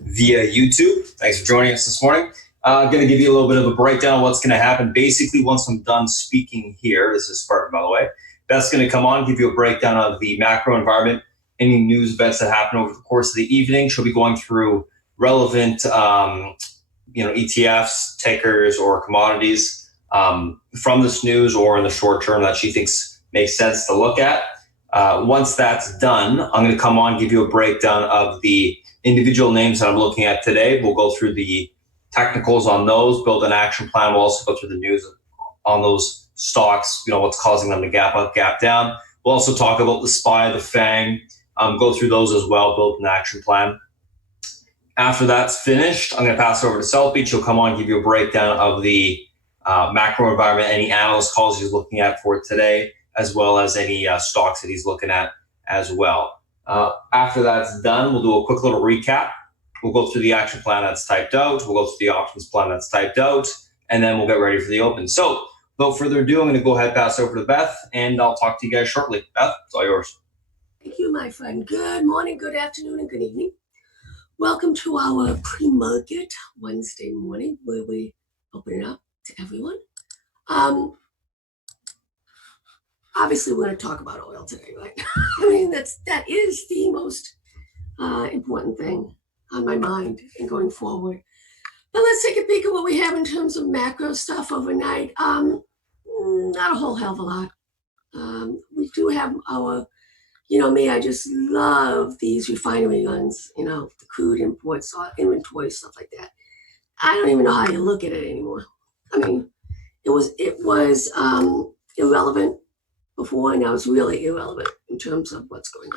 via YouTube. Thanks for joining us this morning. I'm going to give you a little bit of a breakdown of what's going to happen. Basically, once I'm done speaking here, this is Spartan, by the way, Beth's going to come on, give you a breakdown of the macro environment, any news events that happen over the course of the evening. She'll be going through relevant, ETFs, tickers, or commodities from this news or in the short term that she thinks makes sense to look at. Once that's done, I'm going to come on, give you a breakdown of the individual names that I'm looking at today. We'll go through the technicals on those, build an action plan. We'll also go through the news on those stocks, what's causing them to gap up, gap down. We'll also talk about the SPY, the FANG, go through those as well, build an action plan. After that's finished, I'm going to pass it over to South Beach. He'll come on, give you a breakdown of the macro environment, any analyst calls he's looking at for today, as well as any stocks that he's looking at as well. After that's done, we'll do a quick little recap. We'll go through the action plan that's typed out. We'll go through the options plan that's typed out, and then we'll get ready for the open. So without further ado, I'm going to go ahead and pass over to Beth, and I'll talk to you guys shortly. Beth, it's all yours. Thank you, my friend. Good morning, good afternoon, and good evening. Welcome to our pre-market Wednesday morning, where we open it up to everyone. Obviously, we're going to talk about oil today, right? I mean, that is the most important thing on my mind in going forward. But let's take a peek at what we have in terms of macro stuff overnight. Not a whole hell of a lot. We do have our, I just love these refinery guns, the crude imports, inventory, stuff like that. I don't even know how you look at it anymore. I mean, it was irrelevant before, and now it's really irrelevant in terms of what's going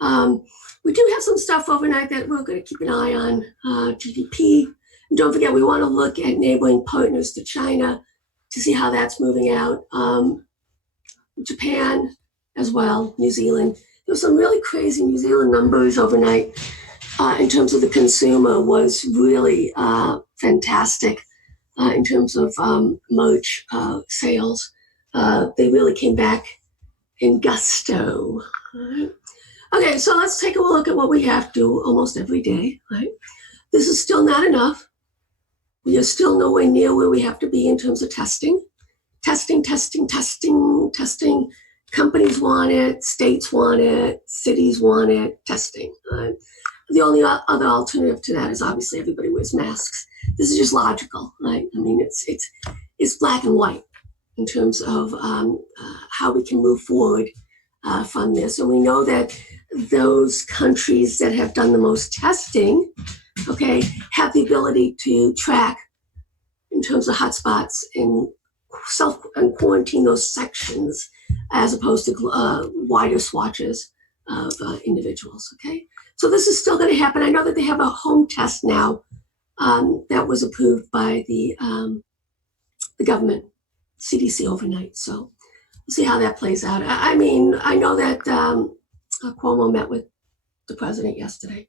on. We do have some stuff overnight that we're going to keep an eye on. GDP. And don't forget, we want to look at neighboring partners to China to see how that's moving out. Japan as well, New Zealand. There's some really crazy New Zealand numbers overnight in terms of the consumer was really fantastic in terms of March sales. They really came back in gusto. Right? Okay, so let's take a look at what we have to do almost every day. Right? This is still not enough. We are still nowhere near where we have to be in terms of testing. Testing. Companies want it, states want it, cities want it, testing. Right? The only other alternative to that is obviously everybody wears masks. This is just logical, right? I mean, it's black and white in terms of how we can move forward from this. And we know that those countries that have done the most testing, okay, have the ability to track in terms of hotspots and quarantine those sections as opposed to wider swatches of individuals, okay? So this is still going to happen. I know that they have a home test now that was approved by the government, CDC overnight. So we'll see how that plays out. I mean, I know that Cuomo met with the president yesterday.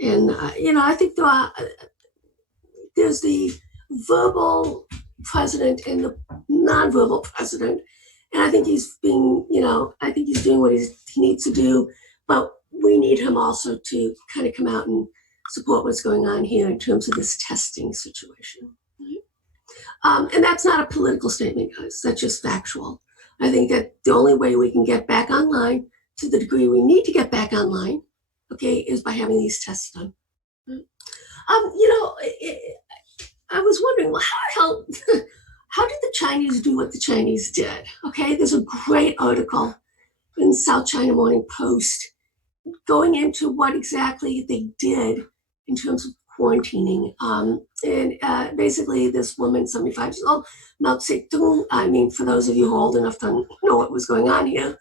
And, I think there's the verbal president and the nonverbal president. And I think he's being, I think he's doing what he needs to do. But we need him also to kind of come out and support what's going on here in terms of this testing situation. Right? And that's not a political statement, guys. That's just factual. I think that the only way we can get back online, to the degree we need to get back online, okay, is by having these tests done. Right? I was wondering, well, how did the Chinese do what the Chinese did? Okay, there's a great article in South China Morning Post going into what exactly they did in terms of quarantining. And basically this woman, 75 years old, Mao Zedong, I mean, for those of you who are old enough to know what was going on here,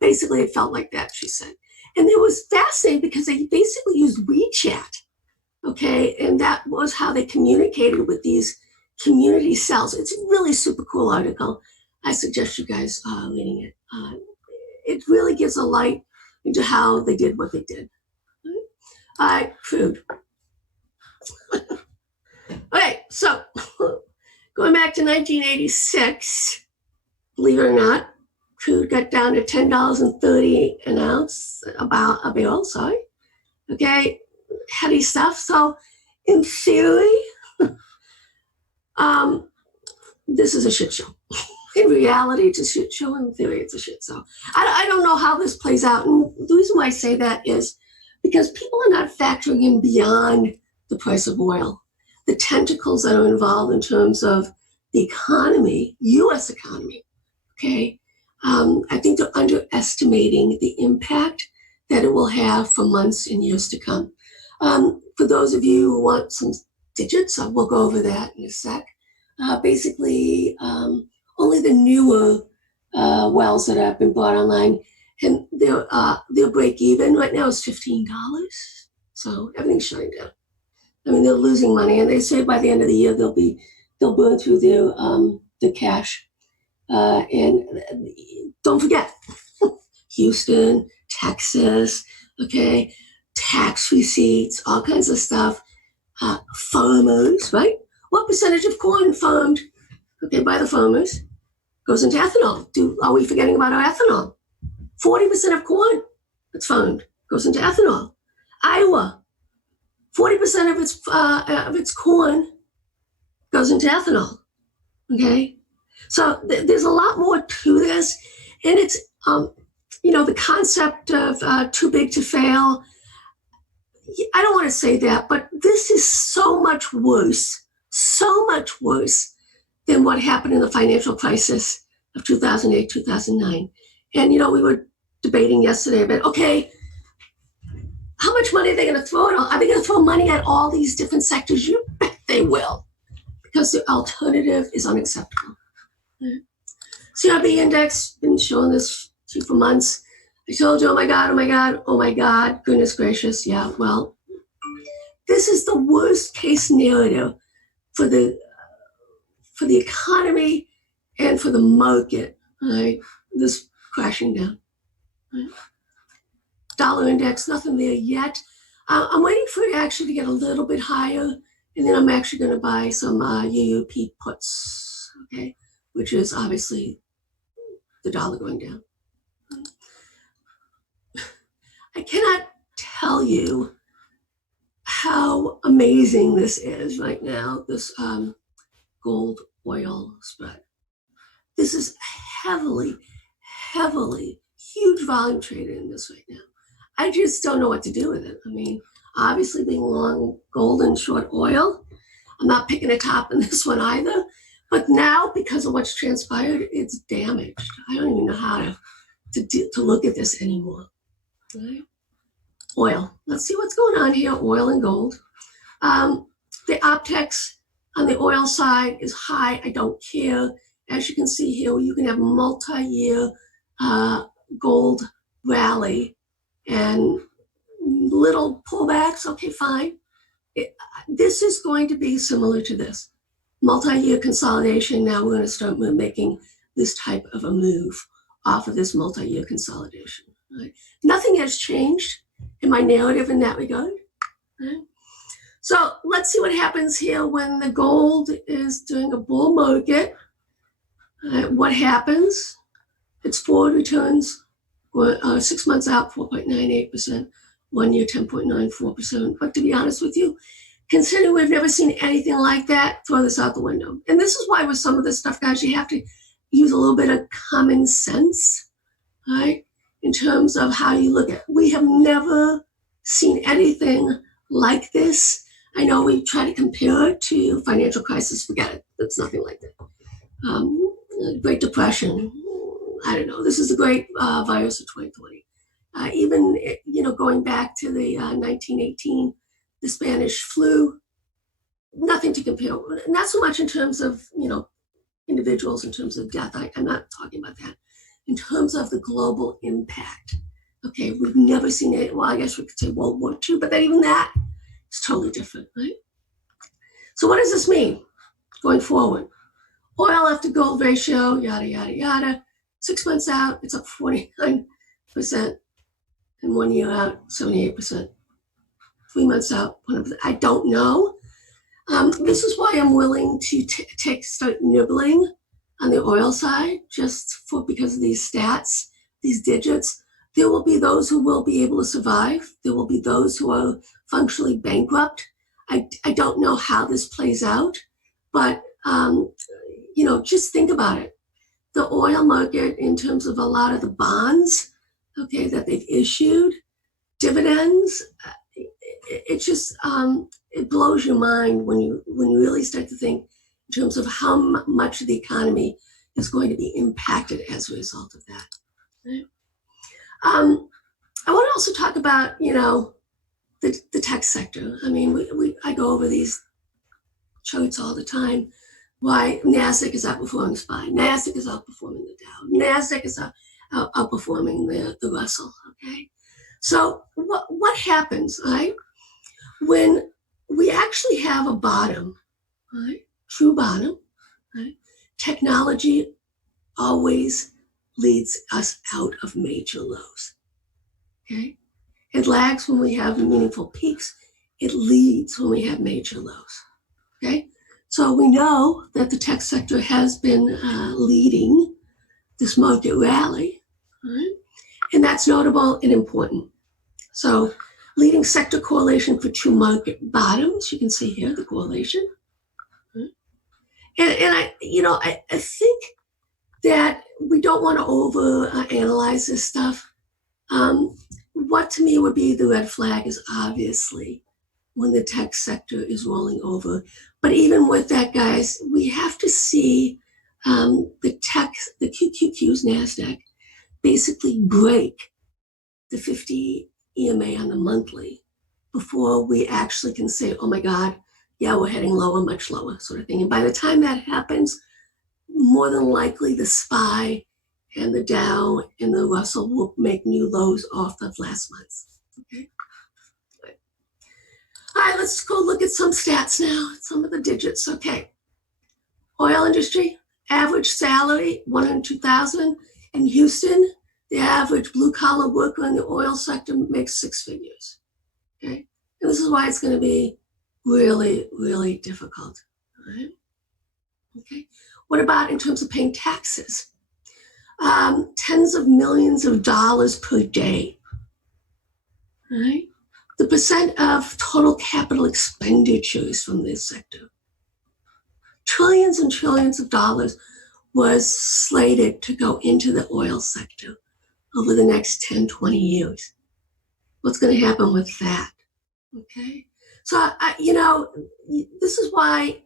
basically it felt like that, she said. And it was fascinating because they basically used WeChat, okay? And that was how they communicated with these community cells. It's a really super cool article. I suggest you guys reading it. It really gives a light into how they did what they did. All right, crude. Okay, so going back to 1986, believe it or not, crude got down to $10.30 an ounce, about a barrel, sorry. Okay, heady stuff. So in theory, this is a shit show. In reality, it's a shit show. In theory, it's a shit show. I don't know how this plays out. And the reason why I say that is because people are not factoring in beyond the price of oil, the tentacles that are involved in terms of the economy, U.S. economy, okay? I think they're underestimating the impact that it will have for months and years to come. For those of you who want some digits, we'll go over that in a sec. Basically, only the newer wells that have been brought online, and their break even right now is $15. So everything's shutting down. I mean, they're losing money, and they say by the end of the year they'll burn through their cash. And don't forget, Houston, Texas, okay, tax receipts, all kinds of stuff. Farmers, right? What percentage of corn farmed, okay, by the farmers goes into ethanol? Are we forgetting about our ethanol? 40% of corn that's farmed goes into ethanol. Iowa, 40% of its corn goes into ethanol. Okay, so there's a lot more to this, and it's the concept of too big to fail. I don't want to say that, but this is so much worse than what happened in the financial crisis of 2008, 2009. And, we were debating yesterday about, okay, how much money are they going to throw at all? Are they going to throw money at all these different sectors? You bet they will, because the alternative is unacceptable. CRB index, been showing this to you for months. I told you, oh my God, goodness gracious. Yeah, well, this is the worst case narrative for the economy and for the market, right? This crashing down. Right? Dollar index, nothing there yet. I'm waiting for it actually to get a little bit higher, and then I'm actually going to buy some UUP puts, okay, which is obviously the dollar going down. I cannot tell you how amazing this is right now, this gold oil spread. This is heavily, huge volume traded in this right now. I just don't know what to do with it. I mean, obviously being long gold and short oil, I'm not picking a top in this one either. But now, because of what's transpired, it's damaged. I don't even know how to look at this anymore. Right? Oil. Let's see what's going on here. Oil and gold. The optex on the oil side is high. I don't care. As you can see here, you can have multi-year gold rally and little pullbacks. Okay, fine. This is going to be similar to this. Multi-year consolidation. Now we're going to start making this type of a move off of this multi-year consolidation. Right? Nothing has changed in my narrative in that regard. Right? So let's see what happens here when the gold is doing a bull market. What happens? Its forward returns 6 months out, 4.98%, 1 year, 10.94%. But to be honest with you, considering we've never seen anything like that, throw this out the window. And this is why with some of this stuff, guys, you have to use a little bit of common sense, right? In terms of how you look at it. We have never seen anything like this. I know we try to compare it to financial crisis. Forget it. It's nothing like that. Great Depression. I don't know. This is the great virus of 2020. Even, going back to the 1918, the Spanish flu, nothing to compare. Not so much in terms of, individuals, in terms of death. I'm not talking about that. In terms of the global impact. Okay, we've never seen it. Well, I guess we could say World War II, but even that is totally different, right? So what does this mean going forward? Oil after gold ratio, yada, yada, yada. 6 months out, it's up 49%. And 1 year out, 78%. 3 months out, 100%. I don't know. This is why I'm willing to start nibbling on the oil side, just because of these stats, these digits. There will be those who will be able to survive. There will be those who are functionally bankrupt. I don't know how this plays out, but just think about it. The oil market, in terms of a lot of the bonds, okay, that they've issued, dividends, it just it blows your mind when you really start to think in terms of how much of the economy is going to be impacted as a result of that. Right? I want to also talk about the tech sector. I mean, I go over these charts all the time. Why NASDAQ is outperforming SPY, NASDAQ is outperforming the Dow, NASDAQ is outperforming the Russell. Okay, so what happens, right, when we actually have a bottom, right, true bottom, right? Technology always leads us out of major lows. Okay, it lags when we have meaningful peaks. It leads when we have major lows. Okay, so we know that the tech sector has been leading this market rally, right? And that's notable and important. So leading sector correlation for true market bottoms, you can see here the correlation. Right? And I think that we don't want to over analyze this stuff. What to me would be the red flag is obviously when the tech sector is rolling over. But even with that, guys, we have to see the QQQ's NASDAQ basically break the 50 EMA on the monthly before we actually can say, oh my God, yeah, we're heading lower, much lower, sort of thing. And by the time that happens, more than likely the SPY and the Dow and the Russell will make new lows off of last month's. Okay. All right, let's go look at some stats now, some of the digits. Okay. Oil industry, average salary, $102,000. In Houston, the average blue-collar worker in the oil sector makes 6 figures. Okay. And this is why it's going to be really, really difficult. All right. Okay. What about in terms of paying taxes? Tens of millions of dollars per day. All right. The percent of total capital expenditures from this sector, trillions and trillions of dollars was slated to go into the oil sector over the next 10, 20 years. What's going to happen with that? Okay. So, this is why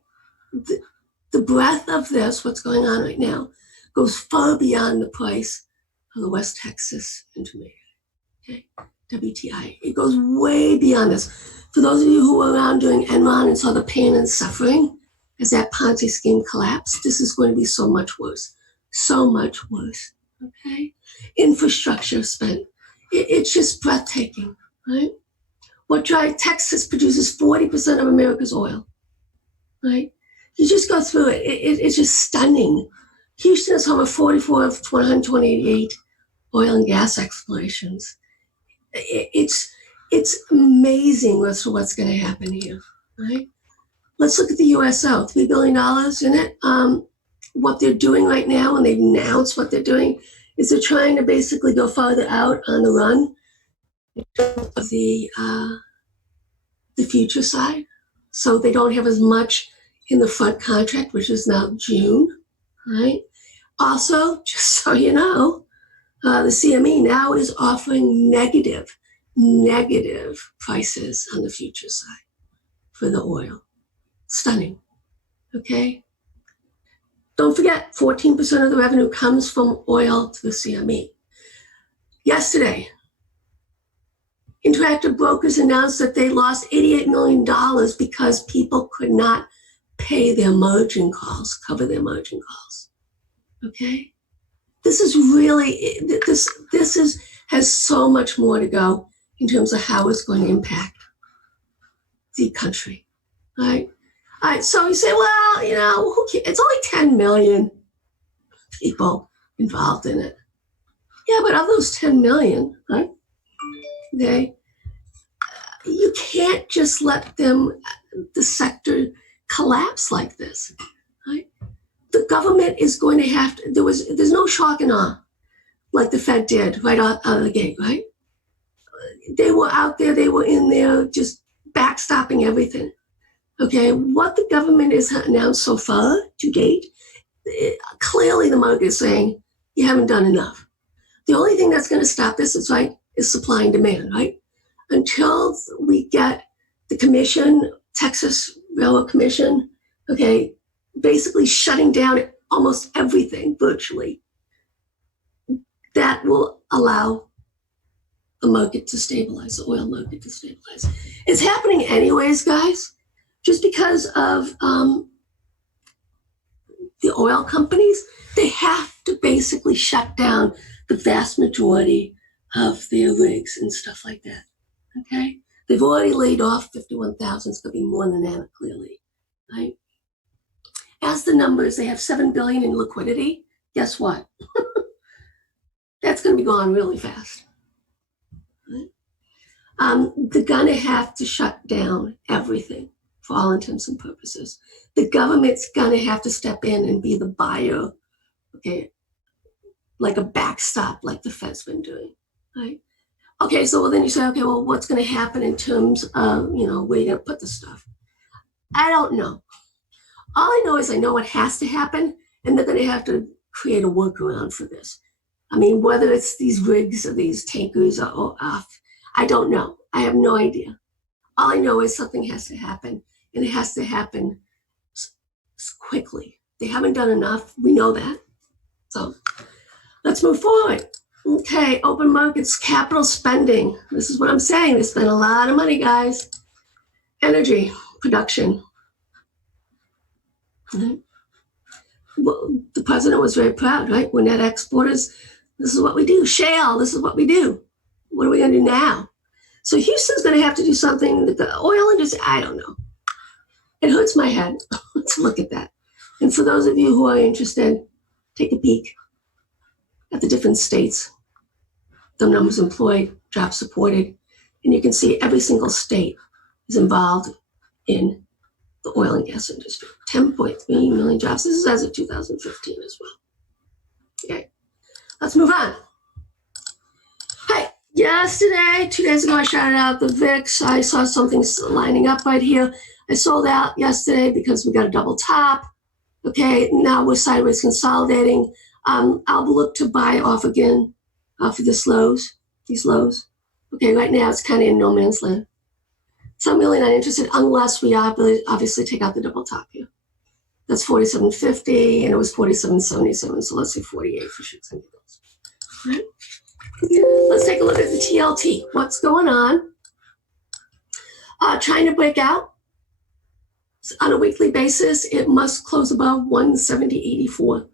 the breadth of this, what's going on right now, goes far beyond the price of the West Texas Intermediate. Okay. WTI. It goes way beyond this. For those of you who were around during Enron and saw the pain and suffering as that Ponzi scheme collapsed, this is going to be so much worse. So much worse. Okay? Infrastructure spent. It's just breathtaking, right? Texas produces 40% of America's oil, right? You just go through it. It's just stunning. Houston is home of 44 of 128 oil and gas explorations. It's amazing as to what's going to happen here, right? Let's look at the USO, $3 billion in it. What they're doing right now, and they've announced what they're doing, is they're trying to basically go farther out on the run of the future side. So they don't have as much in the front contract, which is now June, right? Also, just so you know, the CME now is offering negative prices on the future side for the oil. Stunning, okay? Don't forget, 14% of the revenue comes from oil to the CME. Yesterday, Interactive Brokers announced that they lost $88 million because people could not pay their margin calls, cover their margin calls, okay? This is really, has so much more to go in terms of how it's going to impact the country, right? All right, so you say, well, who cares? It's only 10 million people involved in it. Yeah, but of those 10 million, right, you can't just let the sector collapse like this, right? The government is going to have to, there's no shock and awe. like the Fed did right out of the gate, right? They were out there, they were in there just backstopping everything. Okay, what the government has announced so far to date, clearly the market is saying you haven't done enough. The only thing that's going to stop this is supply and demand, right? Until we get the commission, Texas Railroad Commission, okay, basically shutting down almost everything virtually, that will allow the market to stabilize, the oil market to stabilize. It's happening anyways, guys, just because of the oil companies. They have to basically shut down the vast majority of their rigs and stuff like that, okay? They've already laid off 51,000. It's going to be more than that, clearly, right? As the numbers, they have $7 billion in liquidity. Guess what? That's going to be gone really fast. Right? They're going to have to shut down everything for all intents and purposes. The government's going to have to step in and be the buyer, okay, like a backstop, like the Fed's been doing, right? Okay, so then you say, okay, well, what's going to happen in terms of, where you're going to put the stuff? I don't know. All I know is I know what has to happen, and they're going to have to create a workaround for this. I mean, whether it's these rigs or these tankers or off, I don't know. I have no idea. All I know is something has to happen, and it has to happen quickly. They haven't done enough. We know that. So let's move forward. Okay, open markets, capital spending. This is what I'm saying. They spend a lot of money, guys. Energy production. Right? Well, the president was very proud, right? We're net exporters. This is what we do. Shale, this is what we do. What are we going to do now? So Houston's going to have to do something that the oil industry, I don't know. It hurts my head. Let's look at that. And for those of you who are interested, take a peek at the different states, the numbers employed, jobs supported, and you can see every single state is involved in the oil and gas industry. 10.3 million jobs. This is as of 2015 as well. Okay, let's move on. Hey, yesterday, 2 days ago, I shouted out the VIX. I saw something lining up right here. I sold out yesterday because we got a double top. Okay, now we're sideways consolidating. I'll look to buy off again for these lows. Okay, right now it's kind of in no man's land. So I'm really not interested unless we obviously take out the double top here. That's 47.50 and it was 47.77. So let's say 48 for shits and giggles. All right. Let's take a look at the TLT. What's going on? Trying to break out. On a weekly basis, it must close above 170.84.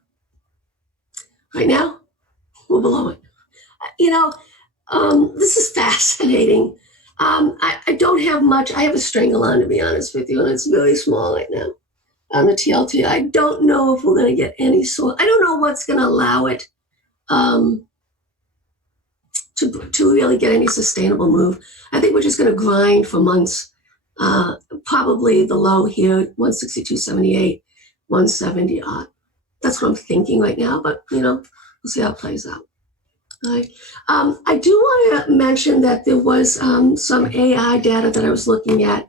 Right now, we're below it. This is fascinating. I don't have much. I have a strangle on, to be honest with you, and it's really small right now on the TLT. I don't know if we're going to get any sort. I don't know what's going to allow it to really get any sustainable move. I think we're just going to grind for months. Probably the low here, 162.78, 170 odd. That's what I'm thinking right now, but we'll see how it plays out. All right. I do want to mention that there was some AI data that I was looking at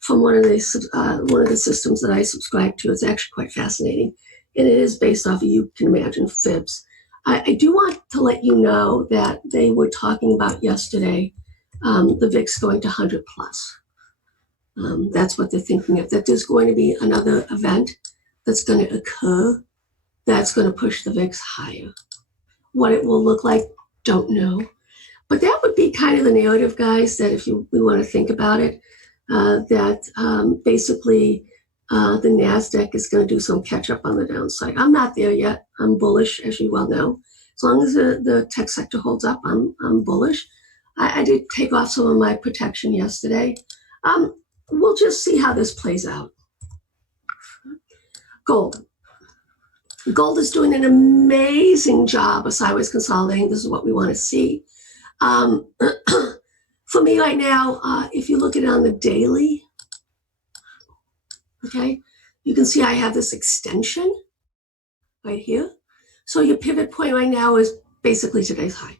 from one of the systems that I subscribe to. It's actually quite fascinating, and it is based off of, you can imagine, fibs. I do want to let you know that they were talking about yesterday the VIX going to 100 plus. That's what they're thinking of, that there's going to be another event that's going to occur that's going to push the VIX higher. What it will look like, don't know. But that would be kind of the narrative, guys, that if we want to think about it, that basically the NASDAQ is going to do some catch up on the downside. I'm not there yet. I'm bullish, as you well know. As long as the tech sector holds up, I'm bullish. I did take off some of my protection yesterday. We'll just see how this plays out. Gold. Gold is doing an amazing job of sideways consolidating. This is what we want to see. For me right now, if you look at it on the daily, okay, you can see I have this extension right here. So your pivot point right now is basically today's high.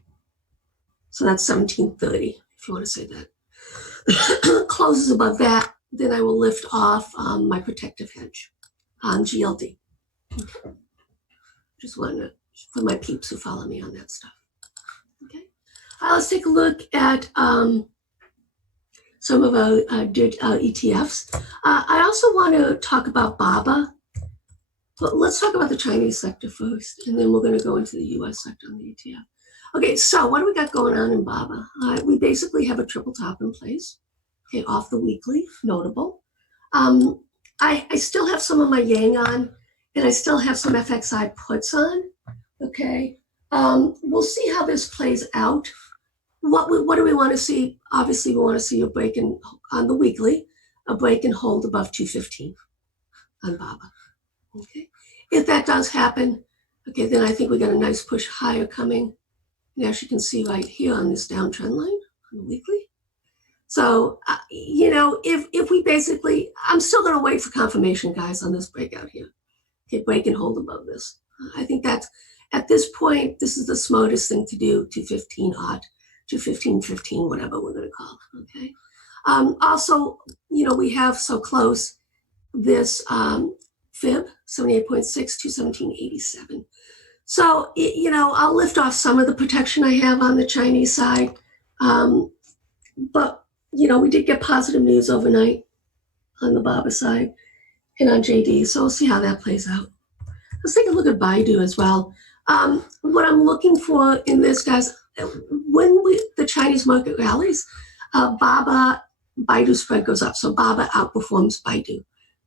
So that's 1730, if you want to say that. Closes above that, then I will lift off my protective hedge on GLD. Okay. Just wanted to, for my peeps who follow me on that stuff. Okay. Let's take a look at some of our ETFs. I also want to talk about BABA, but let's talk about the Chinese sector first, and then we're going to go into the US sector on the ETF. Okay, so what do we got going on in BABA? We basically have a triple top in place, okay, off the weekly, notable. I still have some of my Yang on, and I still have some FXI puts on, okay? We'll see how this plays out. What do we want to see? Obviously, we want to see a break on the weekly, a break and hold above 215 on BABA. Okay, if that does happen, okay, then I think we got a nice push higher coming. And as you can see right here on this downtrend line on the weekly. So, if we basically, I'm still going to wait for confirmation, guys, on this breakout here. Okay, break and hold above this. I think that's, at this point, this is the smartest thing to do, 215 odd. 215.15, whatever we're going to call it, okay? Also, we have so close this fib, 78.6 to 1787. So, I'll lift off some of the protection I have on the Chinese side. But, we did get positive news overnight on the BABA side and on JD, so we'll see how that plays out. Let's take a look at Baidu as well. What I'm looking for in this, guys, when the Chinese market rallies, Baidu spread goes up. So BABA outperforms Baidu.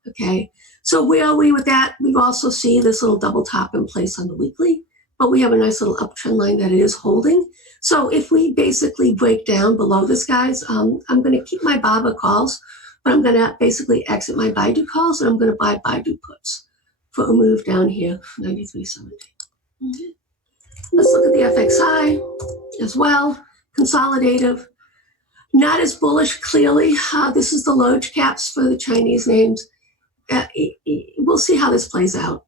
Okay. So where are we with that? We also see this little double top in place on the weekly, but we have a nice little uptrend line that it is holding. So if we basically break down below this, guys, I'm going to keep my BABA calls, but I'm going to basically exit my Baidu calls, and I'm going to buy Baidu puts for a move down here, 93.70. Okay. Let's look at the FXI as well. Consolidative, not as bullish clearly. This is the large caps for the Chinese names. We'll see how this plays out.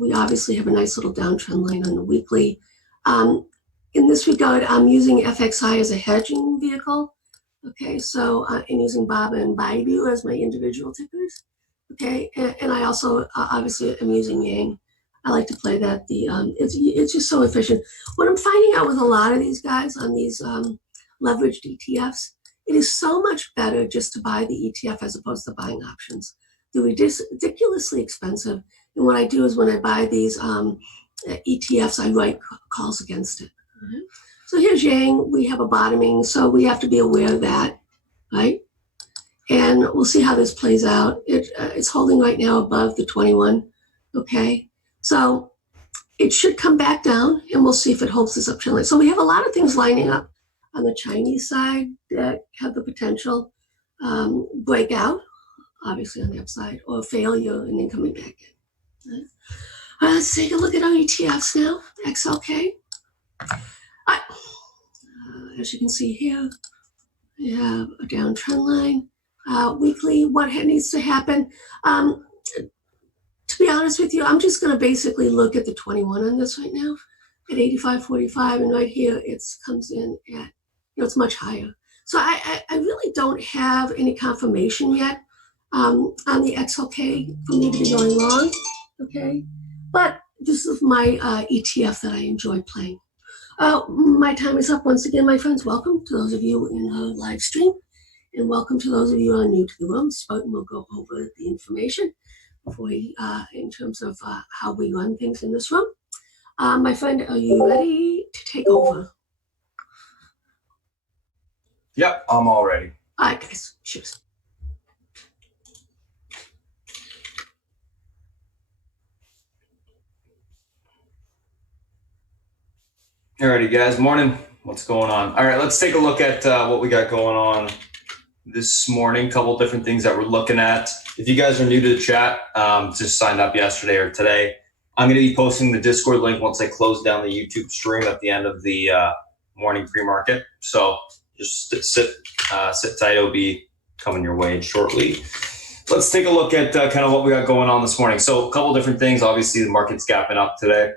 We obviously have a nice little downtrend line on the weekly. In this regard, I'm using FXI as a hedging vehicle. Okay, so I'm using BABA and Baidu as my individual tickers. Okay, and I also obviously am using Yang. I like to play that. It's just so efficient. What I'm finding out with a lot of these guys on these leveraged ETFs, it is so much better just to buy the ETF as opposed to buying options. They're ridiculously expensive. And what I do is when I buy these ETFs, I write calls against it. Mm-hmm. So here's Yang. We have a bottoming, so we have to be aware of that, right? And we'll see how this plays out. It's holding right now above the 21, okay? So it should come back down, and we'll see if it holds this uptrend line. So we have a lot of things lining up on the Chinese side that have the potential breakout, obviously on the upside, or failure and then coming back in. Right? Let's take a look at our ETFs now, XLK. As you can see here, we have a downtrend line. Weekly, what needs to happen? To be honest with you, I'm just going to basically look at the 21 on this right now at 85.45, and right here it comes in at, it's much higher. So I really don't have any confirmation yet on the XLK for me to be going long, okay? But this is my ETF that I enjoy playing. My time is up once again, my friends. Welcome to those of you in our live stream, and welcome to those of you who are new to the room. Spartan will go over the information before in terms of how we run things in this room. My friend, are you ready to take over? Yep, I'm all ready. All right, guys, cheers. Alrighty, guys, morning. What's going on? All right, let's take a look at what we got going on this morning. Couple different things that we're looking at. If you guys are new to the chat, just signed up yesterday or today, I'm going to be posting the Discord link once I close down the YouTube stream at the end of the morning pre-market. So just sit tight. It'll be coming your way shortly. Let's take a look at kind of what we got going on this morning. So a couple different things. Obviously, the market's gapping up today.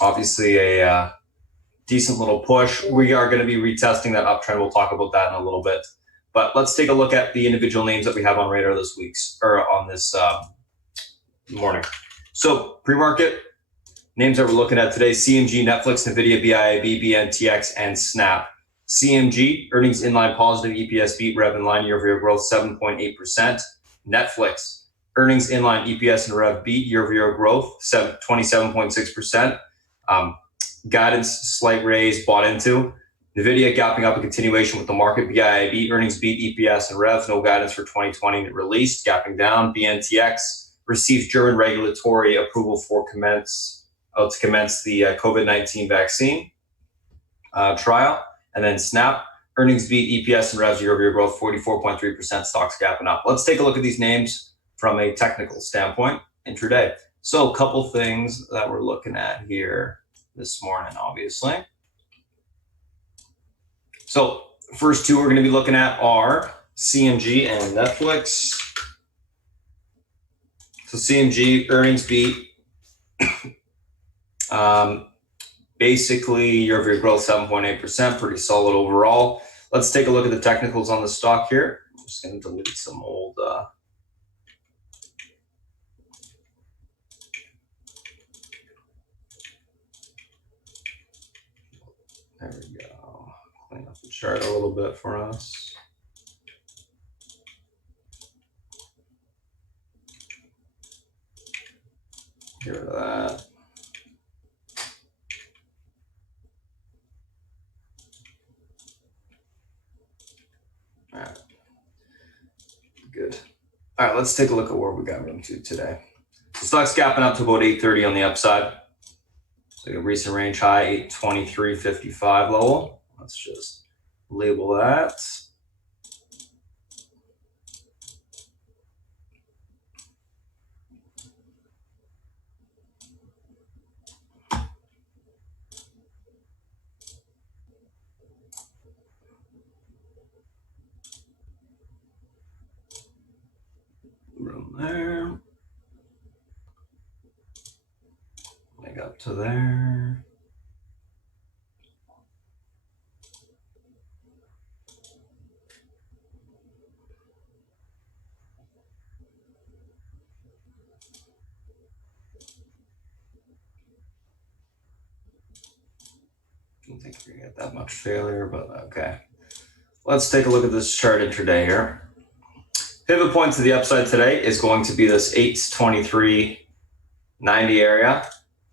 Obviously, a decent little push. We are going to be retesting that uptrend. We'll talk about that in a little bit. But let's take a look at the individual names that we have on radar this week, or on this morning. So pre-market names that we're looking at today: CMG, Netflix, Nvidia, BIAB, BNTX, and Snap. CMG, earnings in line positive, EPS beat, rev in line, year-over-year growth 7.8%. Netflix, earnings in line, EPS and rev beat, year-over-year growth 27.6%. Guidance slight raise, bought into. Nvidia gapping up a continuation with the market. BIAB, earnings beat, EPS and rev, no guidance for 2020 released, gapping down. BNTX receives German regulatory approval for to commence the COVID-19 vaccine trial. And then Snap, earnings beat, EPS and revs, year-over-year growth 44.3%, stocks gapping up. Let's take a look at these names from a technical standpoint intraday. So a couple things that we're looking at here this morning, obviously. So first two we're going to be looking at are CMG and Netflix. So CMG, earnings beat. Basically, year-over-year growth 7.8%, pretty solid overall. Let's take a look at the technicals on the stock here. I'm just going to delete some old... There we go. Clean up the chart a little bit for us. Get rid of that. All right. Good. All right, let's take a look at where we got into today. The stock's gapping up to about 830 on the upside. So a recent range high, 823.55 level. Let's just label that. Room there. Leg up to there. I don't think you're gonna get that much failure, but okay. Let's take a look at this chart intraday here. Pivot point to the upside today is going to be this 823.90 area.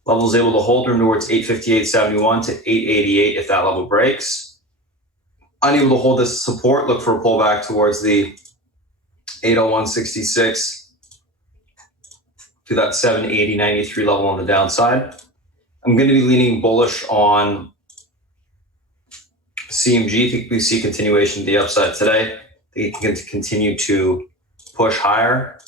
Level is able to hold room towards 858.71 to 888 if that level breaks. Unable to hold this support, look for a pullback towards the 801.66 to that 780.93 level on the downside. I'm going to be leaning bullish on CMG. I think we see continuation of the upside today. I think it can continue to push higher.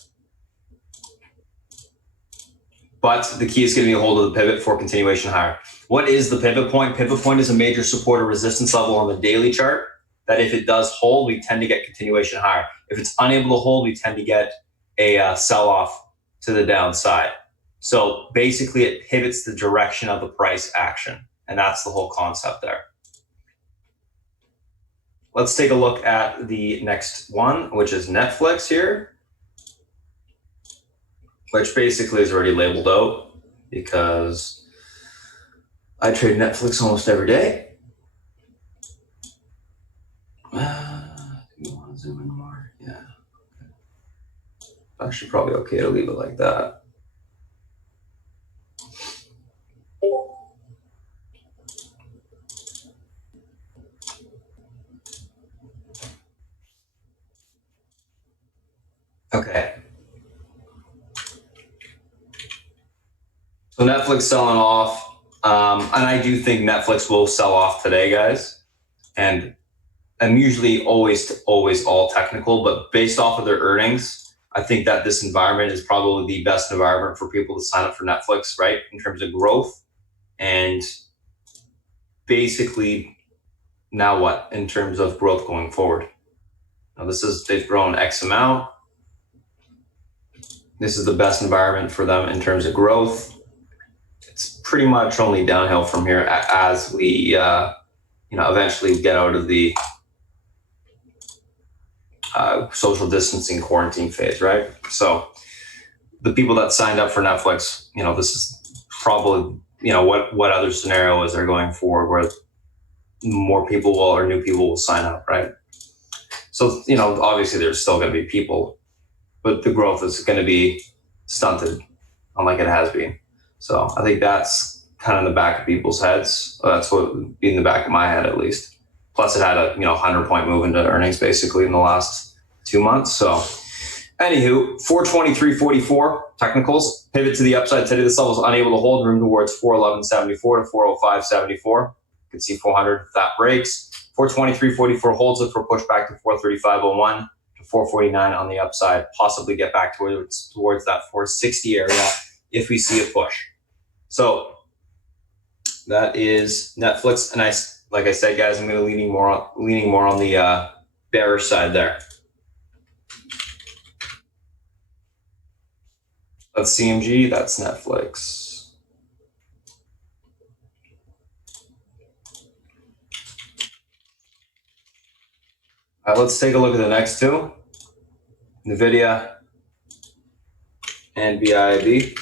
But the key is going to be a hold of the pivot for continuation higher. What is the pivot point? Pivot point is a major support or resistance level on the daily chart that if it does hold, we tend to get continuation higher. If it's unable to hold, we tend to get a sell-off to the downside. So basically it pivots the direction of the price action. And that's the whole concept there. Let's take a look at the next one, which is Netflix here, which basically is already labeled out because I trade Netflix almost every day. Do you want to zoom in more? Yeah. Actually, probably okay to leave it like that. Okay. So Netflix selling off, and I do think Netflix will sell off today, guys. And I'm usually always all technical, but based off of their earnings, I think that this environment is probably the best environment for people to sign up for Netflix, right? In terms of growth. And basically, now what in terms of growth going forward? Now they've grown X amount. This is the best environment for them in terms of growth. it's pretty much only downhill from here as we, eventually get out of the social distancing quarantine phase, right? So the people that signed up for Netflix, this is probably, what other scenario is there going forward where more people will, or new people will sign up, right? So, obviously there's still going to be people, but the growth is going to be stunted, unlike it has been. So I think that's kind of in the back of people's heads. That's what would be in the back of my head, at least. Plus it had a 100-point move into earnings basically in the last 2 months. So anywho, 423.44 technicals, pivot to the upside today. This level is unable to hold, room towards 411.74 to 405.74. You can see 400 if that breaks. 423.44 holds it for pushback to 435.01 to 449 on the upside. Possibly get back towards that 460 area if we see a push. So that is Netflix, and like I said, guys, I'm going to leaning more on the bearish side there. That's CMG. That's Netflix. All right, let's take a look at the next two, NVIDIA and BIB.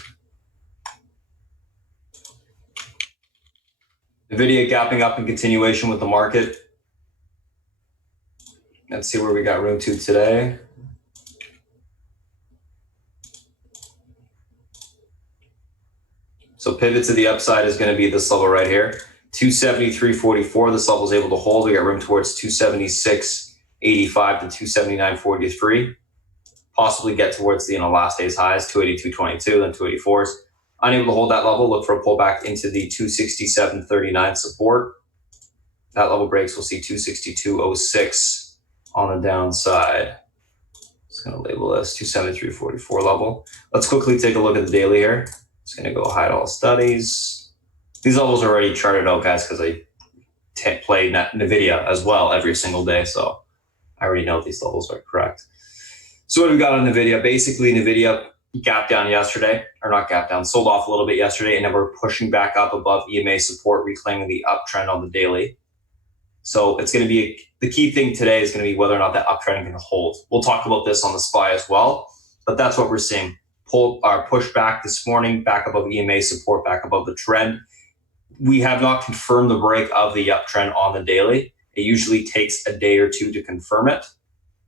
NVIDIA gapping up in continuation with the market. Let's see where we got room to today. So pivot to the upside is going to be this level right here, 273.44. This level is able to hold. We got room towards 276.85 to 279.43. Possibly get towards the last day's highs, 282.22, then 284s. Unable to hold that level, look for a pullback into the 267.39 support. That level breaks, we'll see 262.06 on the downside. Just going to label this 273.44 level. Let's quickly take a look at the daily here. It's going to go hide all studies. These levels are already charted out, guys, because I play NVIDIA as well every single day, so I already know these levels are correct. So what do we got on NVIDIA? Basically, NVIDIA gapped down yesterday, or not gapped down, sold off a little bit yesterday, and then we're pushing back up above EMA support, reclaiming the uptrend on the daily. So it's going to be, the key thing today is going to be whether or not that uptrend can hold. We'll talk about this on the SPY as well, but that's what we're seeing. Push back this morning, back above EMA support, back above the trend. We have not confirmed the break of the uptrend on the daily. It usually takes a day or two to confirm it.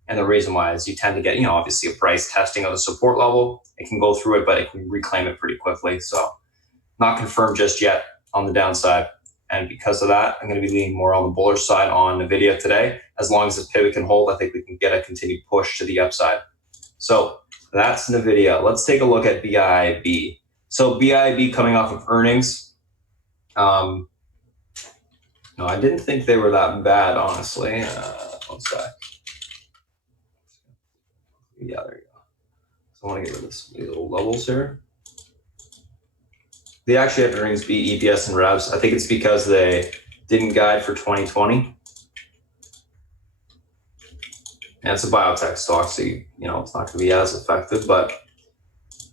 And the reason why is you tend to get, obviously a price testing of the support level. It can go through it, but it can reclaim it pretty quickly. So not confirmed just yet on the downside. And because of that, I'm going to be leaning more on the bullish side on NVIDIA today. As long as this pivot can hold, I think we can get a continued push to the upside. So that's NVIDIA. Let's take a look at BIB. So BIB coming off of earnings. No, I didn't think they were that bad, honestly. One sec. Yeah, there you go. So I want to get rid of these little levels here. They actually have earnings beat EPS and revs. I think it's because they didn't guide for 2020. And it's a biotech stock, so it's not going to be as effective. But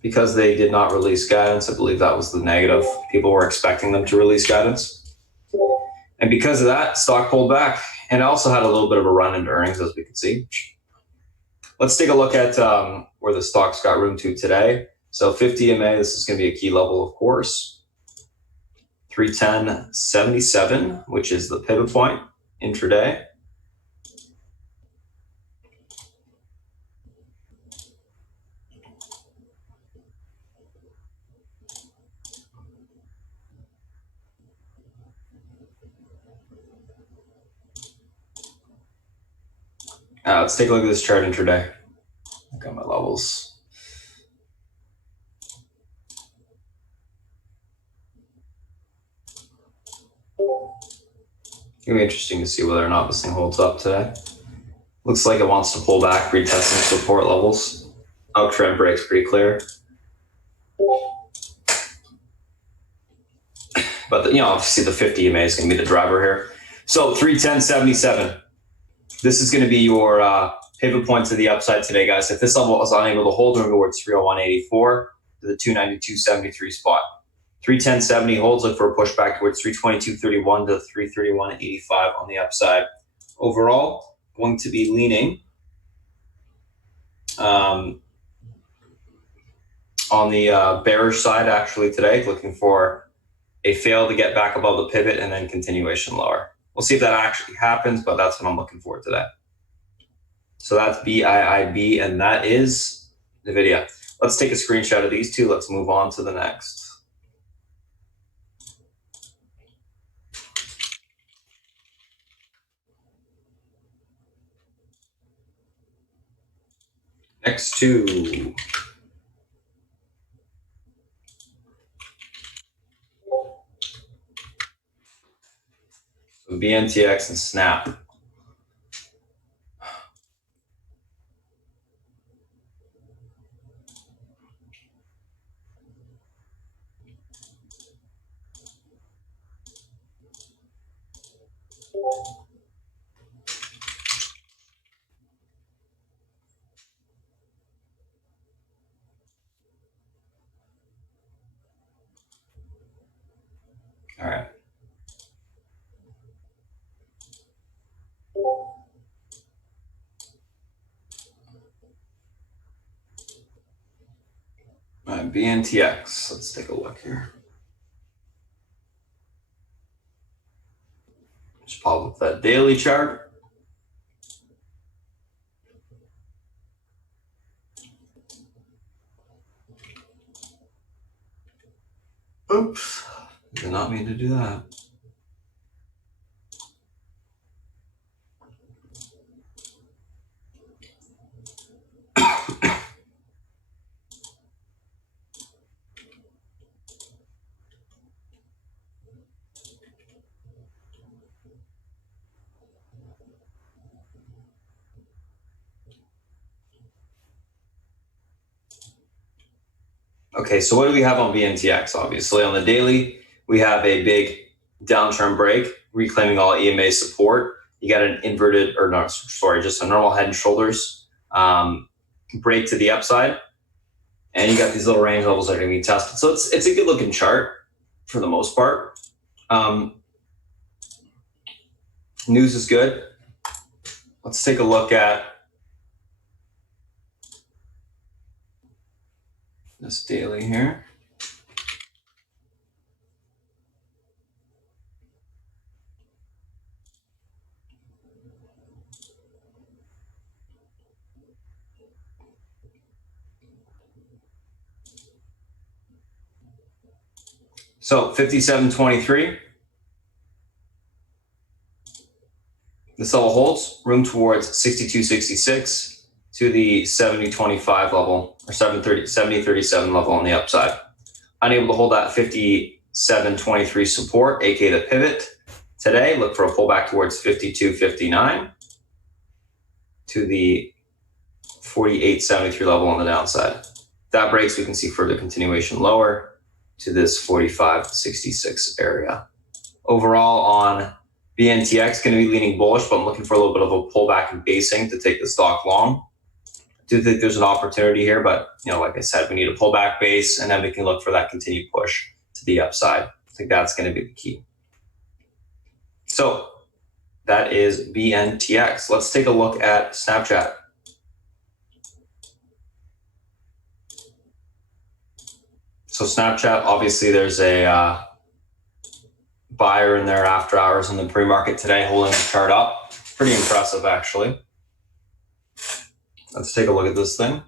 because they did not release guidance, I believe that was the negative. People were expecting them to release guidance. And because of that, stock pulled back. And it also had a little bit of a run into earnings, as we can see. Let's take a look at where the stock's got room to today. So 50 EMA, this is going to be a key level, of course. 310.77, which is the pivot point intraday. Let's take a look at this chart intraday. I got my levels. It'll be interesting to see whether or not this thing holds up today. Looks like it wants to pull back, retesting support levels. Uptrend breaks pretty clear. But obviously the 50 EMA is going to be the driver here. So 310.77. This is going to be your pivot point to the upside today, guys. If this level is unable to hold, we're going towards 301.84 to the 292.73 spot. 310.70 holds, look for a pushback towards 322.31 to 331.85 on the upside. Overall, going to be leaning on the bearish side actually today, looking for a fail to get back above the pivot and then continuation lower. We'll see if that actually happens, but that's what I'm looking for today. So that's BIIB, and that is NVIDIA. Let's take a screenshot of these two. Let's move on to the next. Next two. So BNTX and Snap. All right. All right, BNTX. Let's take a look here. Just pop up that daily chart. Oops, did not mean to do that. Okay, so what do we have on BNTX? Obviously, on the daily, we have a big downturn break, reclaiming all EMA support. You got an inverted, or not, sorry, just a normal head and shoulders break to the upside. And you got these little range levels that are going to be tested. So it's a good looking chart for the most part. News is good. Let's take a look at this daily here. So 57.23. This level holds, room towards 62.66 to the 70.25 level, or 70.37 level on the upside. Unable to hold that 57.23 support, aka the pivot. Today, look for a pullback towards 52.59 to the 48.73 level on the downside. If that breaks, we can see further continuation lower to this 45.66 area. Overall on BNTX, going to be leaning bullish, but I'm looking for a little bit of a pullback in basing to take the stock long. I do think there's an opportunity here, but like I said, we need a pullback base, and then we can look for that continued push to the upside. I think that's going to be the key. So that is BNTX. Let's take a look at Snapchat. So Snapchat, obviously there's a buyer in there after hours in the pre-market today, holding the chart up. Pretty impressive, actually. Let's take a look at this thing.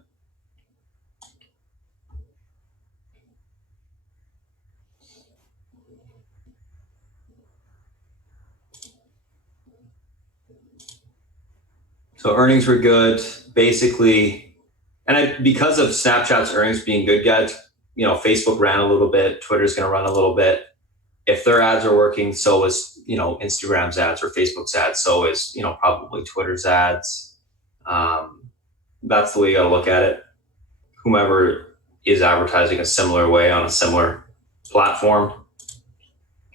So earnings were good, basically, and because of Snapchat's earnings being good, guys, Facebook ran a little bit, Twitter's going to run a little bit. If their ads are working, so is Instagram's ads or Facebook's ads, so is probably Twitter's ads. That's the way you got to look at it. Whomever is advertising a similar way on a similar platform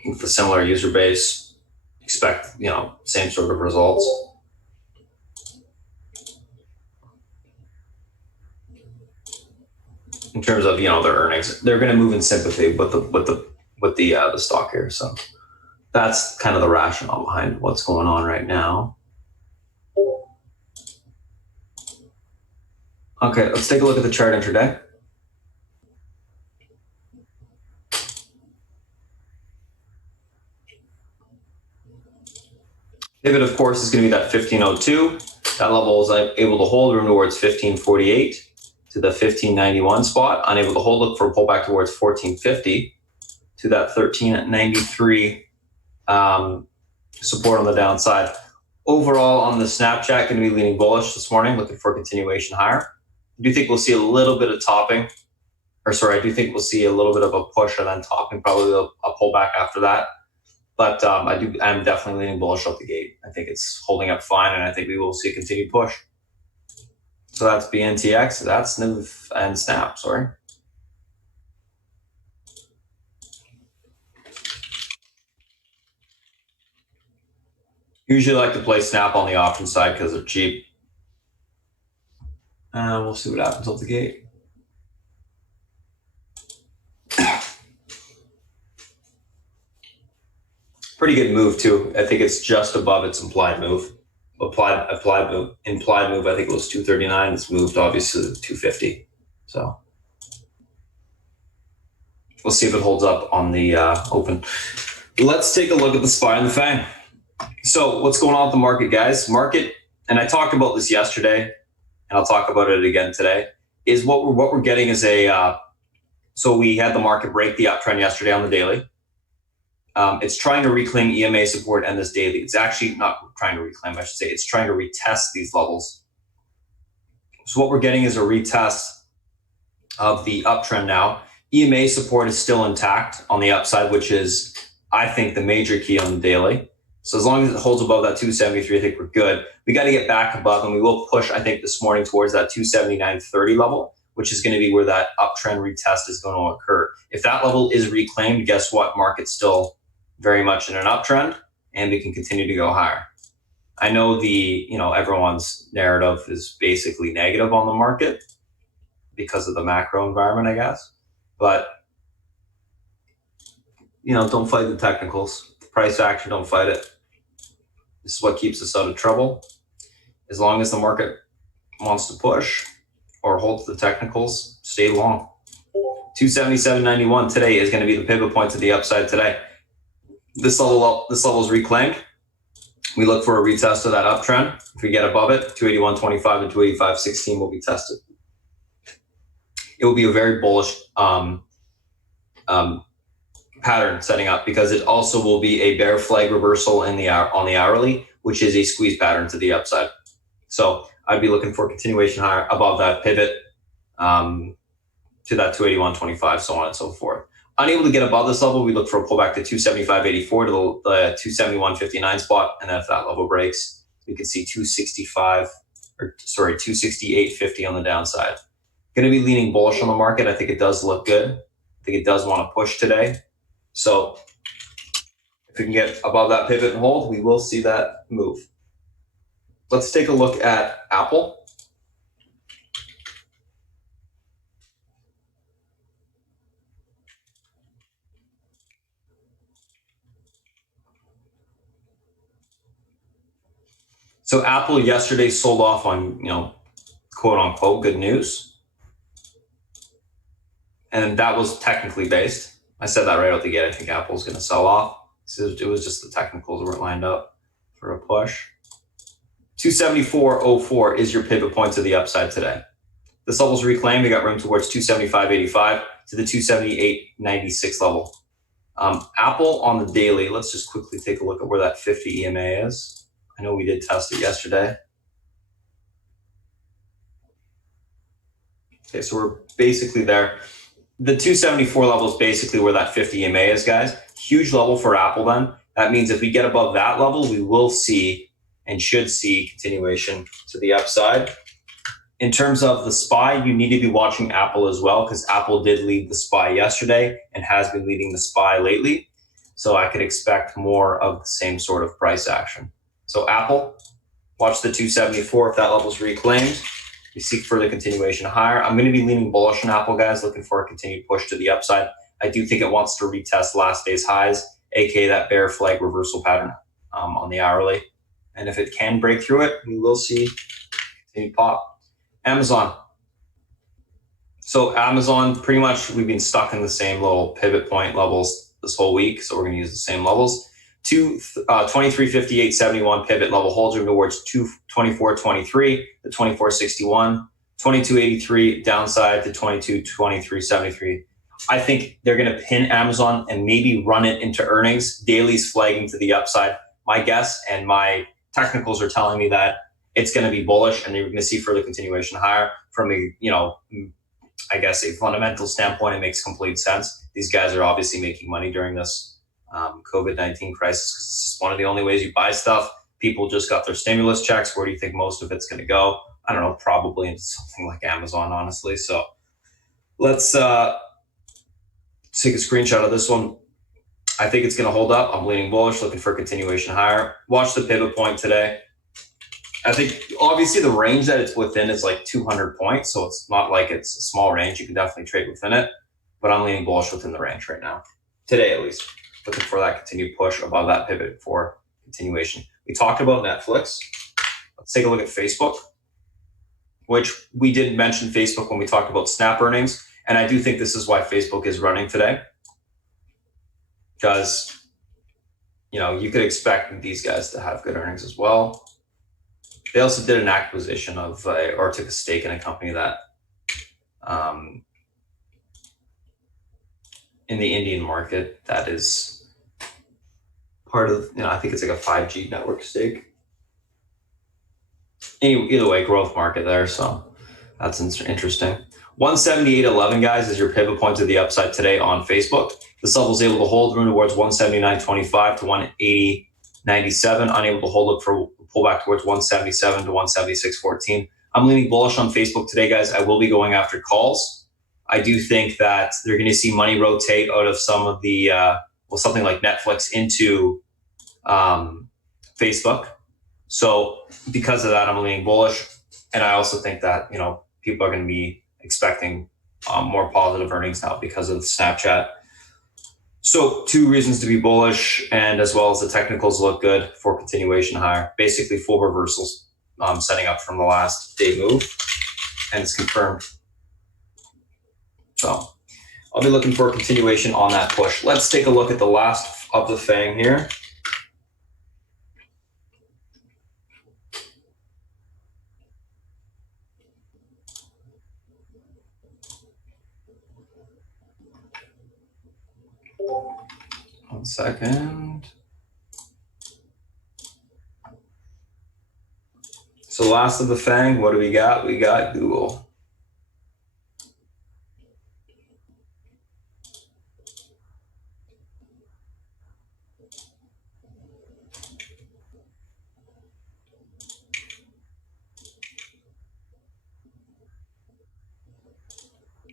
with a similar user base, expect same sort of results. in terms of, their earnings. They're going to move in sympathy with the stock here. So that's kind of the rationale behind what's going on right now. Okay, let's take a look at the chart intraday. Pivot, of course, is going to be that 1502. That level is able to hold, room towards 1548 to the 1591 spot. Unable to hold, look for a pullback towards 1450 to that 1393 support on the downside. Overall, on the Snapchat, going to be leaning bullish this morning, looking for a continuation higher. I do think we'll see a little bit of topping, I do think we'll see a little bit of a push and then topping, probably a pullback after that. But I'm definitely leaning bullish out the gate. I think it's holding up fine, and I think we will see a continued push. So that's BNTX, that's NIV and Snap, sorry. Usually like to play Snap on the option side because they're cheap. And we'll see what happens out the gate. Pretty good move too. I think it's just above its implied move. Implied move. I think it was 239. It's moved obviously to 250. So we'll see if it holds up on the open. Let's take a look at the SPY and the FANG. So what's going on with the market, guys? Market, and I talked about this yesterday, and I'll talk about it again today. Is what we're getting is a. So we had the market break the uptrend yesterday on the daily. It's trying to reclaim EMA support and this daily. It's actually not trying to reclaim, I should say. It's trying to retest these levels. So what we're getting is a retest of the uptrend now. EMA support is still intact on the upside, which is, I think, the major key on the daily. So as long as it holds above that 273, I think we're good. We got to get back above, and we will push, I think, this morning towards that 279.30 level, which is going to be where that uptrend retest is going to occur. If that level is reclaimed, guess what? Market's still very much in an uptrend, and we can continue to go higher. I know everyone's narrative is basically negative on the market because of the macro environment, I guess. But, don't fight the technicals. The price action, don't fight it. This is what keeps us out of trouble. As long as the market wants to push or hold to the technicals, stay long. 277.91 today is going to be the pivot point to the upside today. This level is reclaimed. We look for a retest of that uptrend. If we get above it, 281.25 and 285.16 will be tested. It will be a very bullish pattern setting up, because it also will be a bear flag reversal on the hourly, which is a squeeze pattern to the upside. So I'd be looking for a continuation higher above that pivot to that 281.25, so on and so forth. Unable to get above this level, we look for a pullback to 275.84 to the 271.59 spot, and then if that level breaks, we could see 268.50 on the downside. Going to be leaning bullish on the market. I think it does look good. I think it does want to push today. So if we can get above that pivot and hold, we will see that move. Let's take a look at Apple. So Apple yesterday sold off on, quote unquote, good news. And that was technically based. I said that right out the gate. I think Apple's going to sell off. So it was just the technicals that weren't lined up for a push. 274.04 is your pivot point to the upside today. This level's reclaimed. We got room towards 275.85 to the 278.96 level. Apple on the daily, let's just quickly take a look at where that 50 EMA is. I know we did test it yesterday. Okay, so we're basically there. The 274 level is basically where that 50 EMA is, guys. Huge level for Apple then. That means if we get above that level, we will see and should see continuation to the upside. In terms of the SPY, you need to be watching Apple as well, because Apple did lead the SPY yesterday and has been leading the SPY lately. So I could expect more of the same sort of price action. So Apple, watch the 274 if that level is reclaimed. We seek further continuation higher. I'm going to be leaning bullish on Apple, guys, looking for a continued push to the upside. I do think it wants to retest last day's highs, aka that bear flag reversal pattern on the hourly. And if it can break through it, we will see continued pop. Amazon. So Amazon, pretty much we've been stuck in the same little pivot point levels this whole week. So we're going to use the same levels. 2358.71 pivot level holds towards 24.23 to 24.61, 22.83 downside to 22.23.73. I think they're going to pin Amazon and maybe run it into earnings. Daily's flagging to the upside. My guess and my technicals are telling me that it's going to be bullish and you're going to see further continuation higher. From a, I guess a fundamental standpoint, it makes complete sense. These guys are obviously making money during this COVID-19 crisis because it's just one of the only ways you buy stuff. People just got their stimulus checks. Where do you think most of it's going to go? I don't know, probably into something like Amazon, honestly. So let's take a screenshot of this one. I think it's going to hold up. I'm leaning bullish, looking for a continuation higher. Watch the pivot point today. I think obviously the range that it's within is like 200 points. So it's not like it's a small range. You can definitely trade within it, but I'm leaning bullish within the range right now. Today, at least. Looking for that continued push above that pivot for continuation. We talked about Netflix. Let's take a look at Facebook, which we did mention Facebook when we talked about Snap earnings. And I do think this is why Facebook is running today. Because, you could expect these guys to have good earnings as well. They also did an acquisition of, or took a stake in a company that, in the Indian market, that is part of, I think it's like a 5G network stake. Either way, growth market there. So that's interesting. 178.11, guys, is your pivot point to the upside today on Facebook. This level is able to hold room towards 179.25 to 180.97. Unable to hold, look for pullback towards 177 to 176.14. I'm leaning bullish on Facebook today, guys. I will be going after calls. I do think that they're going to see money rotate out of some of the, something like Netflix into Facebook. So because of that, I'm leaning bullish. And I also think that, people are going to be expecting more positive earnings now because of Snapchat. So 2 reasons to be bullish, and as well as the technicals look good for continuation higher. Basically full reversals setting up from the last day move, and it's confirmed. So I'll be looking for a continuation on that push. Let's take a look at the last of the FANG here. One second. So last of the FANG, what do we got? We got Google.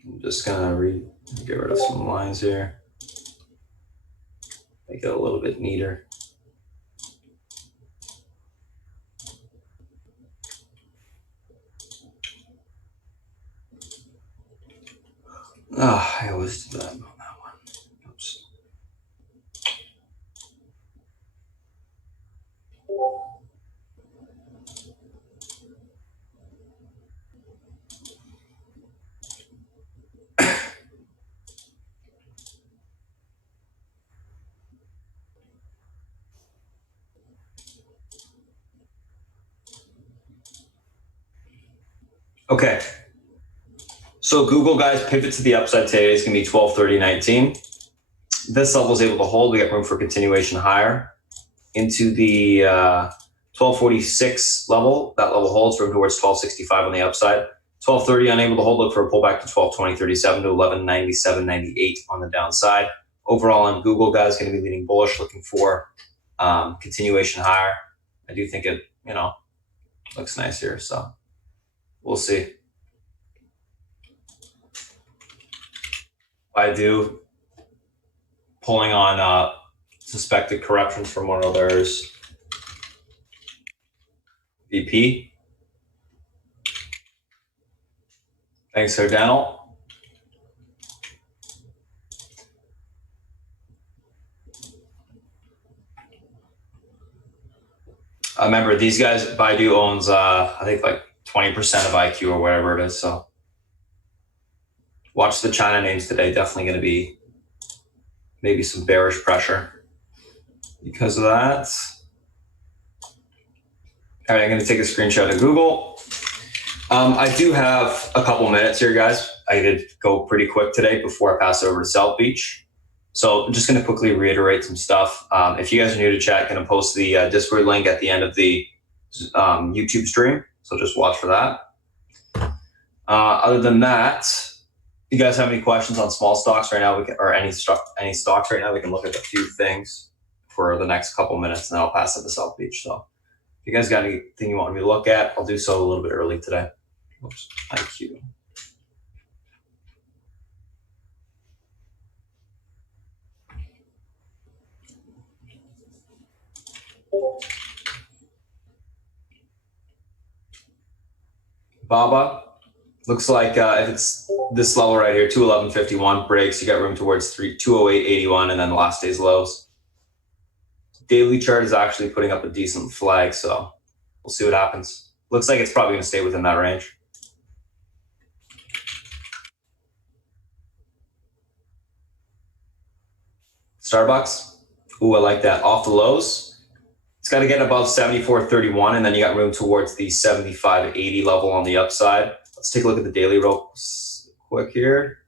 I'm just gonna get rid of some lines here. Make it a little bit neater. I always do that on that one. Oops. Okay. So Google, guys, pivot to the upside today is going to be 1230.19. This level is able to hold. We got room for continuation higher into the 1246 level. That level holds room towards 1265 on the upside. 1230 unable to hold. Look for a pullback to 1220.37 to 1197.98 on the downside. Overall on Google, guys, going to be leaning bullish, looking for continuation higher. I do think it, looks nice here. So we'll see. I do pulling on suspected corruption from one of theirs VP. Thanks, sir. Daniel. Remember, these guys, Baidu owns, I think like 20% of IQ or whatever it is. So watch the China names today. Definitely going to be maybe some bearish pressure because of that. All right, I'm going to take a screenshot of Google. I do have a couple minutes here, guys. I did go pretty quick today before I pass it over to South Beach. So I'm just going to quickly reiterate some stuff. If you guys are new to chat, I'm going to post the Discord link at the end of the YouTube stream. So just watch for that. Other than that, you guys have any questions on small stocks right now, or any stocks right now, we can look at a few things for the next couple minutes, and then I'll pass it to South Beach. So if you guys got anything you want me to look at, I'll do so a little bit early today. Oops, IQ. Baba, looks like if it's this level right here, 211.51 breaks, you got room towards 208.81, and then the last day's lows. Daily chart is actually putting up a decent flag, so we'll see what happens. Looks like it's probably going to stay within that range. Starbucks, ooh, I like that. Off the lows. It's got to get above 74.31, and then you got room towards the 75.80 level on the upside. Let's take a look at the daily real quick here.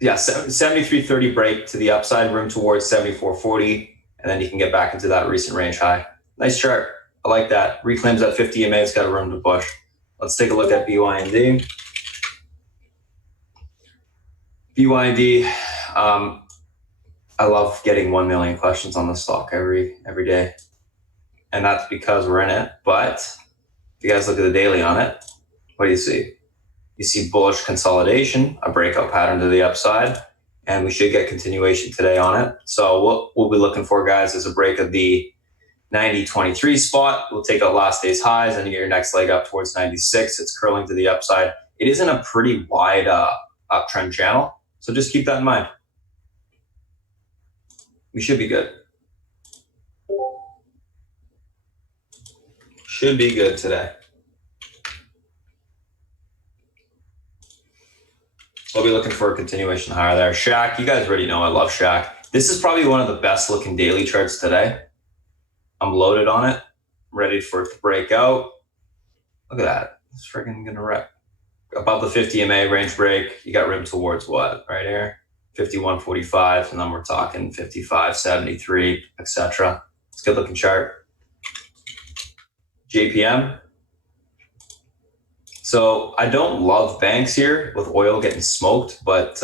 Yeah, 73.30 break to the upside, room towards 74.40, and then you can get back into that recent range high. Nice chart. I like that. Reclaims that 50 EMA. It's got a room to push. Let's take a look at BYND. BYND, I love getting 1 million questions on the stock every day. And that's because we're in it. But if you guys look at the daily on it, what do you see? You see bullish consolidation, a breakout pattern to the upside, and we should get continuation today on it. So what we'll be looking for, guys, is a break of the 90.23 spot. We'll take out last day's highs and you get your next leg up towards 96. It's curling to the upside. It is in a pretty wide uptrend channel. So just keep that in mind. We should be good. Should be good today. So we'll be looking for a continuation higher there. Shaq, you guys already know I love Shaq. This is probably one of the best looking daily charts today. I'm loaded on it, ready for it to break out. Look at that. It's freaking gonna wreck. Above the 50 EMA range break, you got room towards what? Right here, 51.45, and then we're talking 55.73, etc. It's a good looking chart. JPM. So I don't love banks here with oil getting smoked, but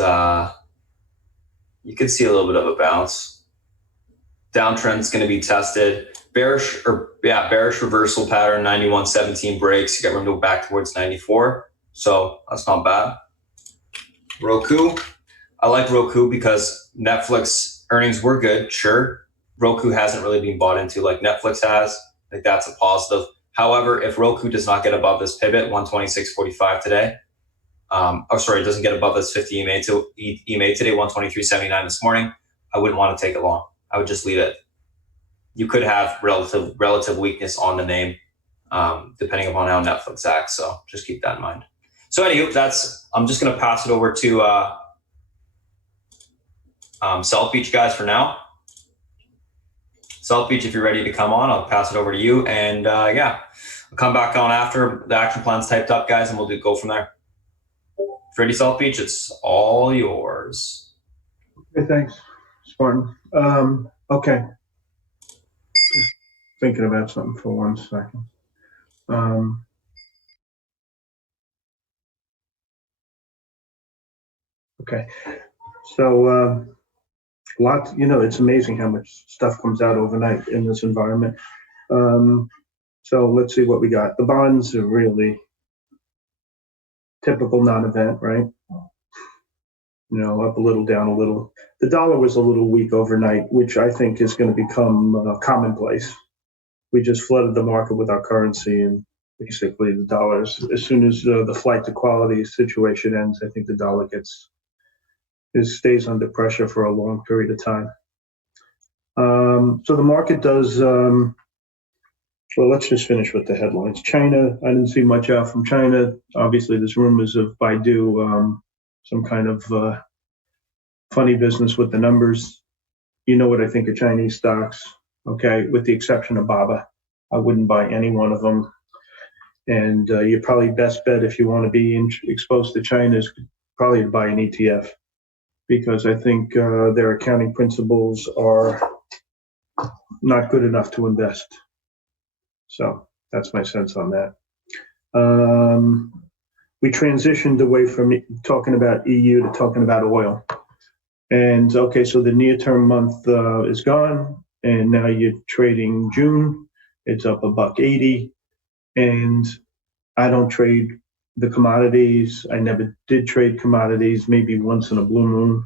you can see a little bit of a bounce. Downtrend's going to be tested. Bearish reversal pattern, 91.17 breaks. You got room to go back towards 94. So that's not bad. Roku. I like Roku because Netflix earnings were good, sure. Roku hasn't really been bought into like Netflix has. I think that's a positive. However, if Roku does not get above this pivot, 126.45 today, it doesn't get above this 50 EMA today, 123.79 this morning, I wouldn't want to take it long. I would just leave it. You could have relative weakness on the name, depending upon how Netflix acts. So just keep that in mind. So anywho, I'm just going to pass it over to South Beach guys for now. South Beach, if you're ready to come on, I'll pass it over to you. And I'll come back on after the action plan's typed up, guys, and we'll go from there. Ready, South Beach? It's all yours. Okay, thanks, Spartan. Okay. Just thinking about something for 1 second. Okay. So lots, it's amazing how much stuff comes out overnight in this environment. So let's see what we got. The bonds are really typical non-event, right? Up a little, down a little. The dollar was a little weak overnight, which I think is going to become commonplace. We just flooded the market with our currency, and basically the dollars, as soon as the flight to quality situation ends, I think the dollar stays under pressure for a long period of time. So the market does, well, let's just finish with the headlines. China, I didn't see much out from China. Obviously, there's rumors of Baidu, some kind of funny business with the numbers. You know what I think of Chinese stocks, okay, with the exception of Baba. I wouldn't buy any one of them. And your probably best bet if you want to be exposed to China is probably to buy an ETF, because I think their accounting principles are not good enough to invest. So that's my sense on that. We transitioned away from talking about EU to talking about oil. And okay, so the near-term month is gone, and now you're trading June. It's up $1.80, and I don't trade the commodities. I never did trade commodities, maybe once in a blue moon.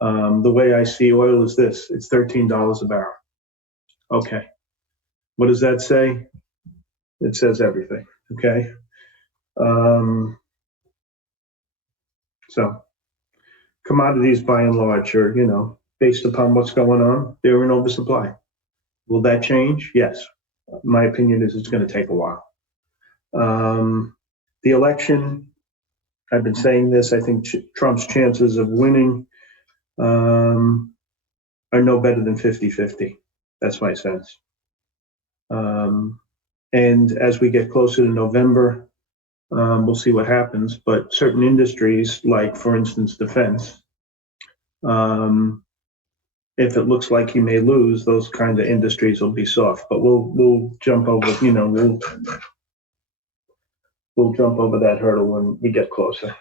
The way I see oil is this: it's $13 a barrel. Okay, what does that say? It says everything. Okay, so commodities by and large are, based upon what's going on, they're in oversupply. Will that change? Yes. My opinion is it's going to take a while. The election, I've been saying this, I think Trump's chances of winning are no better than 50-50. That's my sense. And as we get closer to November, we'll see what happens. But certain industries, like, for instance, defense, if it looks like he may lose, those kind of industries will be soft. But we'll jump over, we'll jump over that hurdle when we get closer.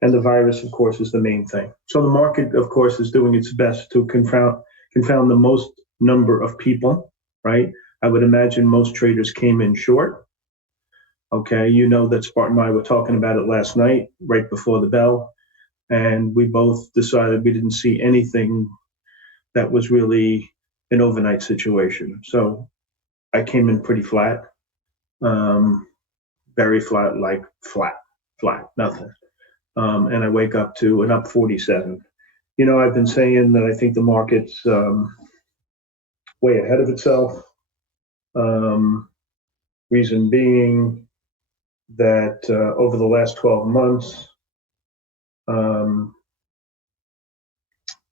And the virus, of course, is the main thing. So the market, of course, is doing its best to confound the most number of people, right? I would imagine most traders came in short. Okay, you know that Spartan and I were talking about it last night, right before the bell, and we both decided we didn't see anything that was really an overnight situation. So I came in pretty flat, very flat, like flat, nothing. And I wake up to an up 47. I've been saying that I think the market's way ahead of itself. Reason being that over the last 12 months,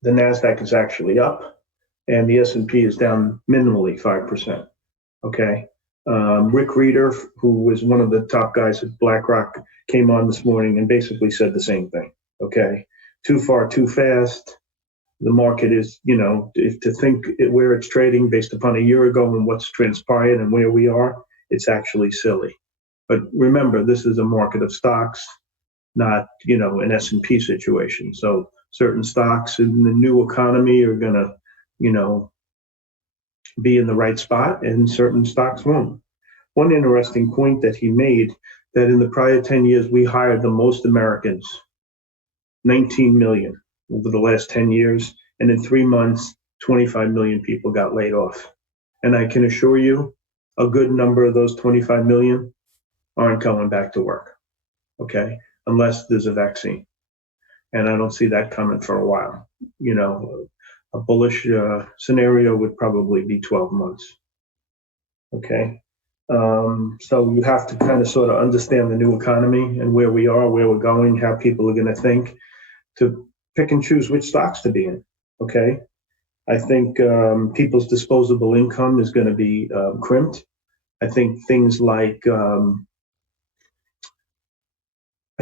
the NASDAQ is actually up, and the S&P is down minimally 5%. Okay. Rick Reeder, who was one of the top guys at BlackRock, came on this morning and basically said the same thing. Okay. Too far, too fast. The market is, if to think where it's trading based upon a year ago and what's transpired and where we are, it's actually silly. But remember, this is a market of stocks, not, an S&P situation. So certain stocks in the new economy are going to, be in the right spot, and certain stocks won't. One interesting point that he made, that in the prior 10 years, we hired the most Americans, 19 million over the last 10 years. And in 3 months, 25 million people got laid off. And I can assure you, a good number of those 25 million aren't going back to work, okay, unless there's a vaccine. And I don't see that coming for a while. A bullish scenario would probably be 12 months, okay? So you have to kind of sort of understand the new economy and where we are, where we're going, how people are going to think, to pick and choose which stocks to be in, okay? I think people's disposable income is going to be crimped. I think things like, I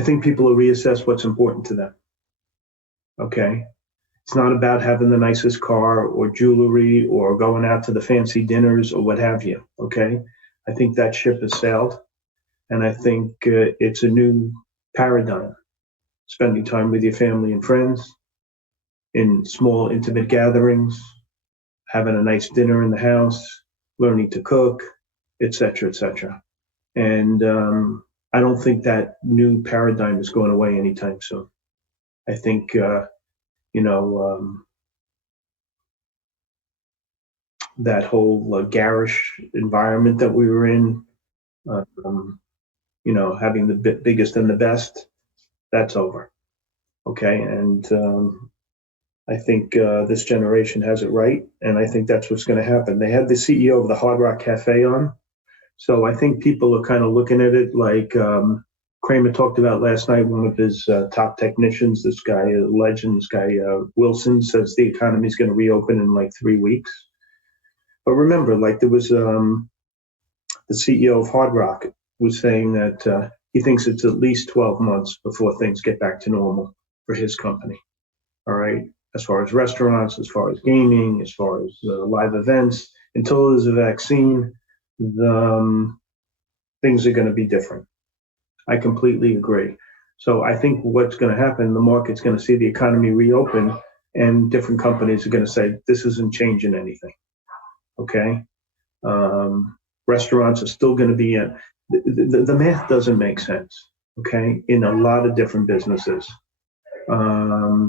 think people will reassess what's important to them, okay? It's not about having the nicest car or jewelry or going out to the fancy dinners or what have you, okay? I think that ship has sailed, and I think it's a new paradigm. Spending time with your family and friends in small, intimate gatherings, having a nice dinner in the house, learning to cook, et cetera, et cetera. And I don't think that new paradigm is going away anytime soon. I think, that whole garish environment that we were in You know, having the biggest and the best, that's over. Okay, and I think this generation has it right, and I think that's what's going to happen. They had the CEO of the Hard Rock Cafe on, so I think people are kind of looking at it like Kramer talked about last night. One of his top technicians, this guy, a legend, this guy Wilson, says the economy is going to reopen in like 3 weeks. But remember, like there was the CEO of Hard Rock was saying that he thinks it's at least 12 months before things get back to normal for his company. All right, as far as restaurants, as far as gaming, as far as live events, until there's a vaccine, things are going to be different. I completely agree. So I think what's going to happen, the market's going to see the economy reopen, and different companies are going to say, this isn't changing anything. Okay. Restaurants are still going to be the math doesn't make sense. Okay. In a lot of different businesses. I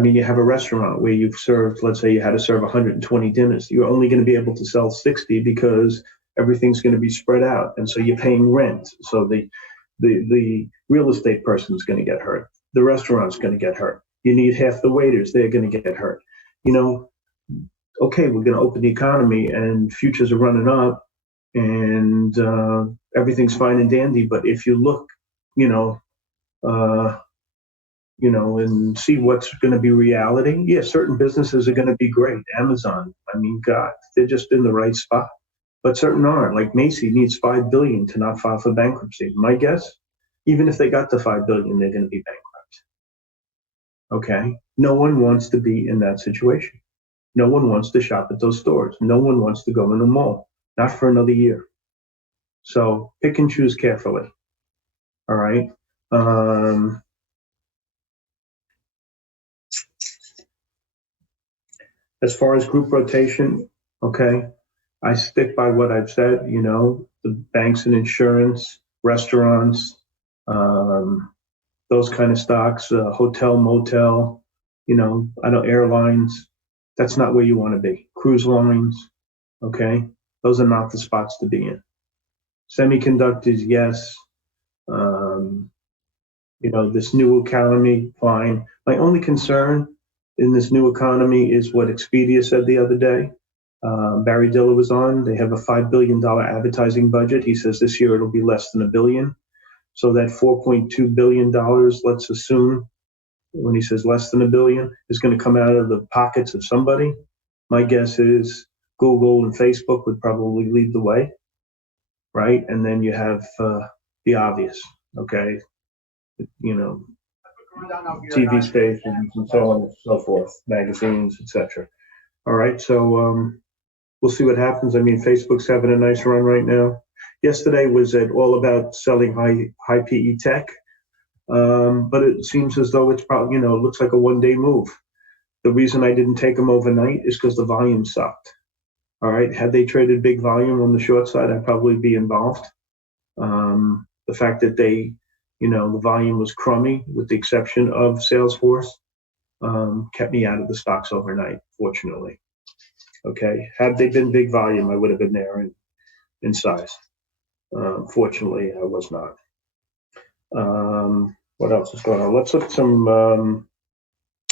mean, you have a restaurant where you've served, let's say you had to serve 120 dinners. You're only going to be able to sell 60 because everything's going to be spread out. And so you're paying rent. So the real estate person's going to get hurt. The restaurant's going to get hurt. You need half the waiters. They're going to get hurt. You know, okay, we're going to open the economy and futures are running up and everything's fine and dandy. But if you look, and see what's going to be reality. Yeah, certain businesses are going to be great. Amazon, I mean, God, they're just in the right spot. But certain aren't. Like Macy needs $5 billion to not file for bankruptcy. My guess, even if they got to $5 billion, they're going to be bankrupt. Okay, no one wants to be in that situation. No one wants to shop at those stores. No one wants to go in a mall, not for another year. So pick and choose carefully. All right. As far as group rotation, okay, I stick by what I've said, the banks and insurance, restaurants, those kind of stocks, hotel, motel, I know airlines, that's not where you want to be. Cruise lines, okay, those are not the spots to be in. Semiconductors, yes. This new economy, fine. My only concern in this new economy is what Expedia said the other day. Barry Diller was on. They have a $5 billion advertising budget. He says this year it'll be less than $1 billion. So that $4.2 billion, let's assume, when he says less than $1 billion, is going to come out of the pockets of somebody. My guess is Google and Facebook would probably lead the way, right? And then you have the obvious, okay? TV stations and so on and so forth, magazines, etc. All right, so we'll see what happens. I mean, Facebook's having a nice run right now. Yesterday was all about selling high PE tech, but it seems as though it's probably, it looks like a one-day move. The reason I didn't take them overnight is because the volume sucked. All right, had they traded big volume on the short side, I'd probably be involved. The fact that they, the volume was crummy, with the exception of Salesforce, kept me out of the stocks overnight, fortunately. Okay, had they been big volume, I would have been there in size. Fortunately, I was not. What else is going on? Let's look at some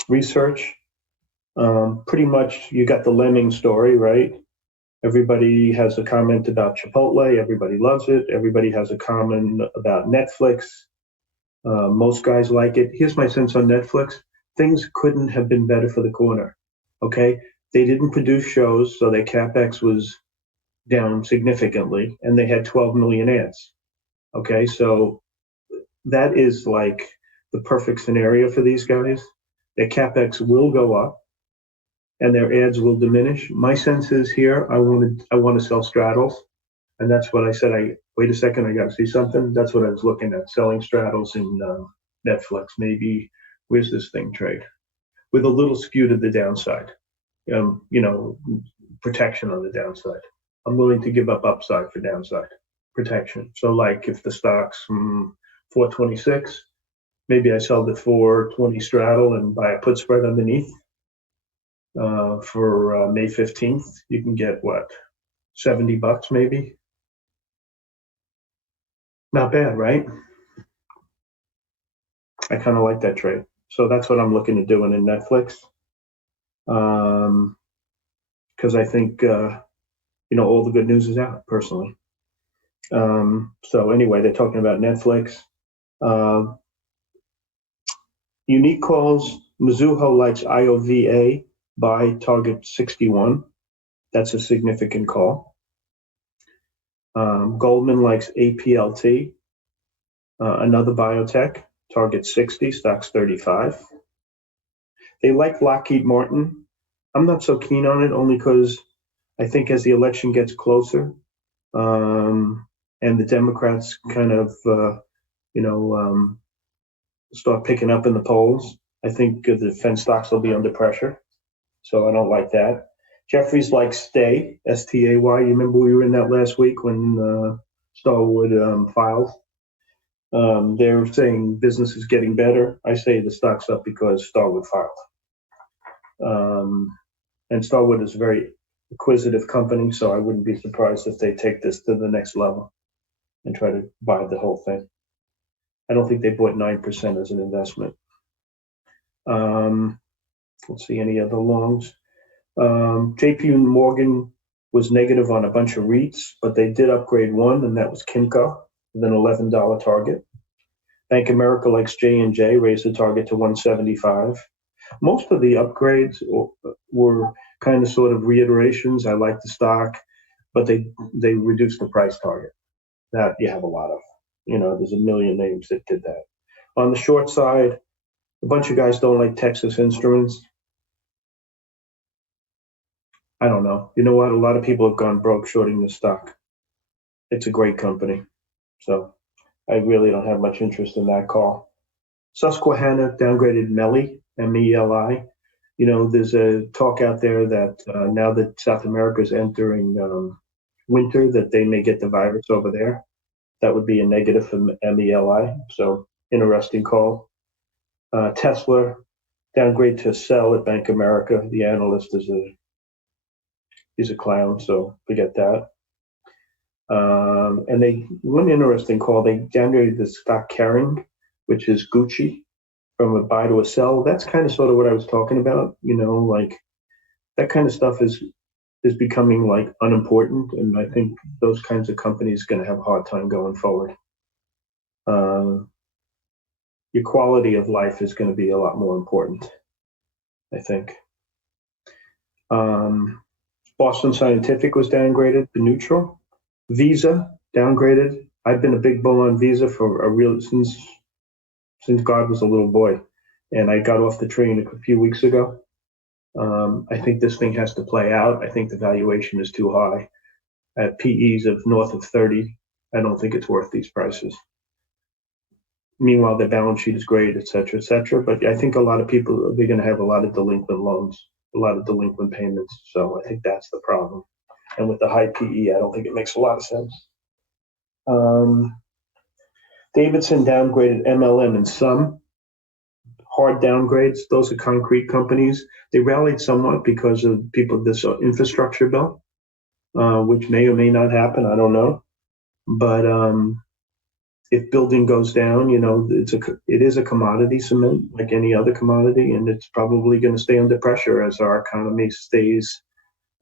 research. Pretty much, you got the lemming story, right? Everybody has a comment about Chipotle. Everybody loves it. Everybody has a comment about Netflix. Most guys like it. Here's my sense on Netflix. Things couldn't have been better for the corner. Okay, they didn't produce shows, so their capex was down significantly, and they had 12 million ads. Okay, so that is like the perfect scenario for these guys. Their capex will go up, and their ads will diminish. My sense is here, I want to sell straddles, and that's what I said. Wait a second, I got to see something. That's what I was looking at, selling straddles in Netflix. Maybe where's this thing trade with a little skew to the downside. Protection on the downside. I'm willing to give up upside for downside protection. So like if the stock's 426, maybe I sell the 420 straddle and buy a put spread underneath. For May 15th, you can get what? $70 maybe. Not bad, right? I kind of like that trade. So that's what I'm looking at doing in Netflix. Because I think, all the good news is out, personally. So anyway, they're talking about Netflix. Unique calls, Mizuho likes IOVA, buy target 61. That's a significant call. Goldman likes APLT, another biotech, target 60, stocks 35. They like Lockheed Martin. I'm not so keen on it, only because I think as the election gets closer, and the Democrats kind of, start picking up in the polls, I think the defense stocks will be under pressure. So I don't like that. Jeffries likes Stay, S-T-A-Y. You remember we were in that last week when Starwood filed? They're saying business is getting better. I say the stock's up because Starwood filed. And Starwood is a very acquisitive company, so I wouldn't be surprised if they take this to the next level and try to buy the whole thing. I don't think they bought 9% as an investment. Let's see, any other longs. JP Morgan was negative on a bunch of REITs, but they did upgrade one, and that was Kimco with an $11 target. Bank of America likes J&J, raised the target to 175. Most of the upgrades were kind of sort of reiterations. I like the stock, but they reduced the price target. That you have a lot of. There's a million names that did that. On the short side, a bunch of guys don't like Texas Instruments. I don't know. You know what? A lot of people have gone broke shorting the stock. It's a great company. So I really don't have much interest in that call. Susquehanna downgraded MELI, M-E-L-I. There's a talk out there that now that South America is entering winter, that they may get the virus over there. That would be a negative for MELI. So interesting call. Tesla downgrade to sell at Bank of America. The analyst he's a clown, so forget that. And one interesting call, they downgraded the stock Kering, which is Gucci, from a buy to a sell. That's kind of sort of what I was talking about. Like that kind of stuff is becoming like unimportant, and I think those kinds of companies are going to have a hard time going forward. Your quality of life is going to be a lot more important, I think. Boston Scientific was downgraded to neutral. Visa downgraded. I've been a big bull on Visa for since God was a little boy, and I got off the train a few weeks ago. I think this thing has to play out. I think the valuation is too high. At PEs of north of 30, I don't think it's worth these prices. Meanwhile, their balance sheet is great, et cetera, but I think a lot of people, they're going to have a lot of delinquent loans, a lot of delinquent payments. So I think that's the problem. And with the high PE, I don't think it makes a lot of sense. Davidson downgraded MLM and some hard downgrades. Those are concrete companies. They rallied somewhat because of this infrastructure bill, which may or may not happen. I don't know. But if building goes down, it is a commodity, cement, like any other commodity, and it's probably going to stay under pressure as our economy stays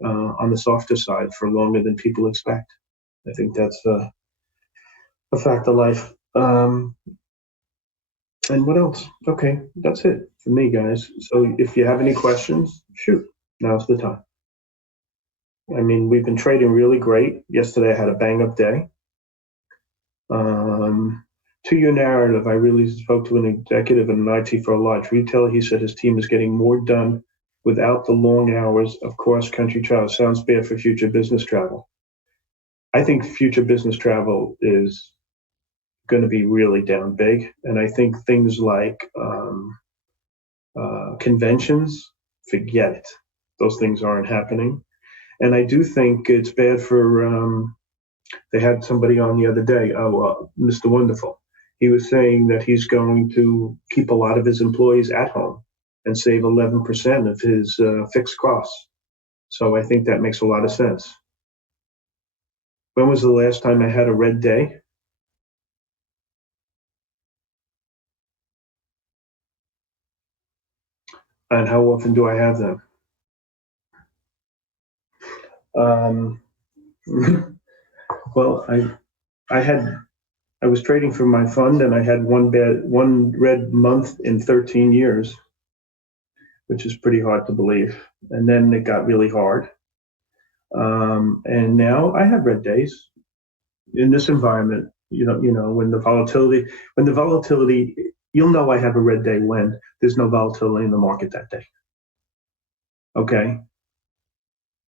on the softer side for longer than people expect. I think that's a fact of life. And what else? Okay, that's it for me, guys. So if you have any questions, shoot, now's the time. I mean, we've been trading really great. Yesterday I had a bang-up day. To your narrative, I really spoke to an executive in IT for a large retailer. He said his team is getting more done without the long hours of cross-country travel. Sounds bad for future business travel. I think future business travel is going to be really down big. And I think things like conventions, forget it. Those things aren't happening. And I do think it's bad for, they had somebody on the other day, Mr. Wonderful. He was saying that he's going to keep a lot of his employees at home and save 11% of his fixed costs. So I think that makes a lot of sense. When was the last time I had a red day? And how often do I have them? Well, I was trading for my fund, and I had one red month in 13 years, which is pretty hard to believe. And then it got really hard. And now I have red days in this environment. When the volatility, you'll know I have a red day when there's no volatility in the market that day. Okay.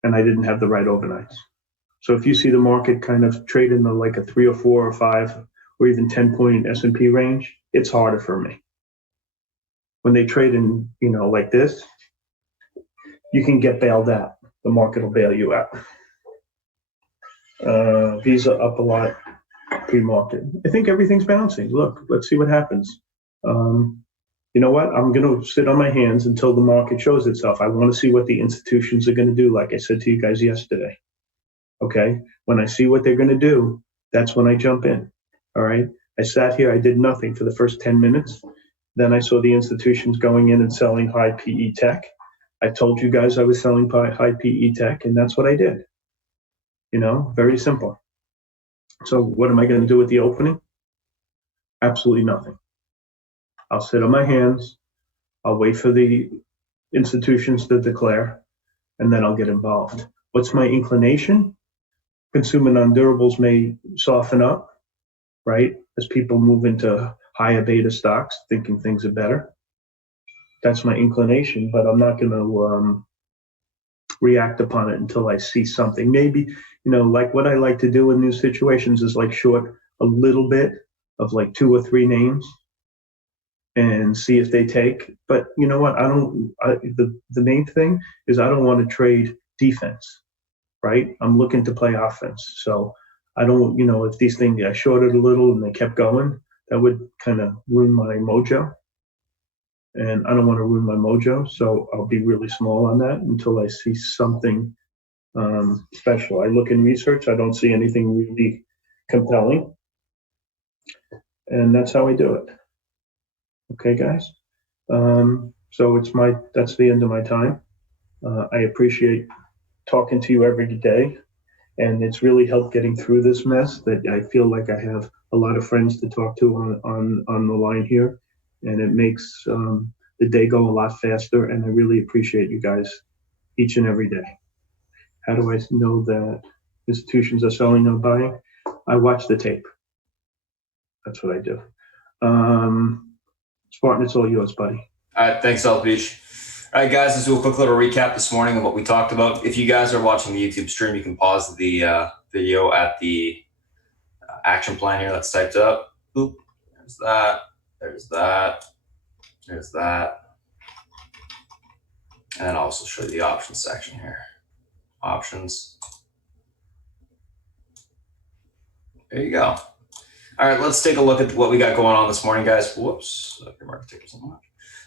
And I didn't have the right overnights. So if you see the market kind of trade in like a 3 or 4 or 5 or even 10-point S&P range, it's harder for me. When they trade in, like this, you can get bailed out. The market will bail you out. Visa up a lot pre-market. I think everything's bouncing. Look, let's see what happens. You know what? I'm going to sit on my hands until the market shows itself. I want to see what the institutions are going to do, like I said to you guys yesterday. Okay? When I see what they're going to do, that's when I jump in. All right? I sat here. I did nothing for the first 10 minutes. Then I saw the institutions going in and selling high PE tech. I told you guys I was selling high PE tech, and that's what I did. Very simple. So what am I going to do with the opening? Absolutely nothing. I'll sit on my hands. I'll wait for the institutions to declare, and then I'll get involved. What's my inclination? Consumer non-durables may soften up, right? As people move into higher beta stocks, thinking things are better. That's my inclination, but I'm not going to react upon it until I see something. Maybe, like what I like to do in these situations is like short a little bit of like 2 or 3 names and see if they take. But you know what? The main thing is I don't want to trade defense, right? I'm looking to play offense. So I don't, if these things, I shorted a little and they kept going, that would kind of ruin my mojo. And I don't want to ruin my mojo. So I'll be really small on that until I see something special. I look in research, I don't see anything really compelling. And that's how I do it. Okay, guys. So that's the end of my time. I appreciate talking to you every day, and it's really helped getting through this mess. That I feel like I have a lot of friends to talk to on the line here, and it makes the day go a lot faster. And I really appreciate you guys each and every day. How do I know that institutions are selling or buying? I watch the tape. That's what I do. Spartan, it's all yours, buddy. All right, thanks, South Beach. All right, guys, let's do a quick little recap this morning of what we talked about. If you guys are watching the YouTube stream, you can pause the video at the action plan here that's typed up. Oop, there's that, there's that, there's that. And then I'll also show you the options section here. Options. There you go. All right, let's take a look at what we got going on this morning, guys. Whoops, market ticker so much.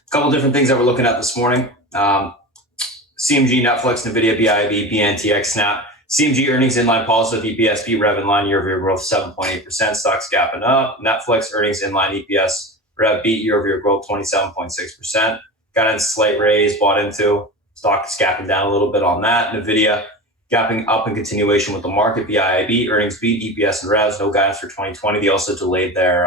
A couple different things that we're looking at this morning. CMG, Netflix, NVIDIA, BIB, BNTX, Snap. CMG earnings in line positive, EPS beat rev in line, year-over-year growth 7.8%, stocks gapping up. Netflix earnings in line, EPS rev beat, year-over-year growth 27.6%. Got in slight raise, bought into. Stock is gapping down a little bit on that. NVIDIA gapping up in continuation with the market. BIB earnings beat, EPS and revs, no guidance for 2020. They also delayed their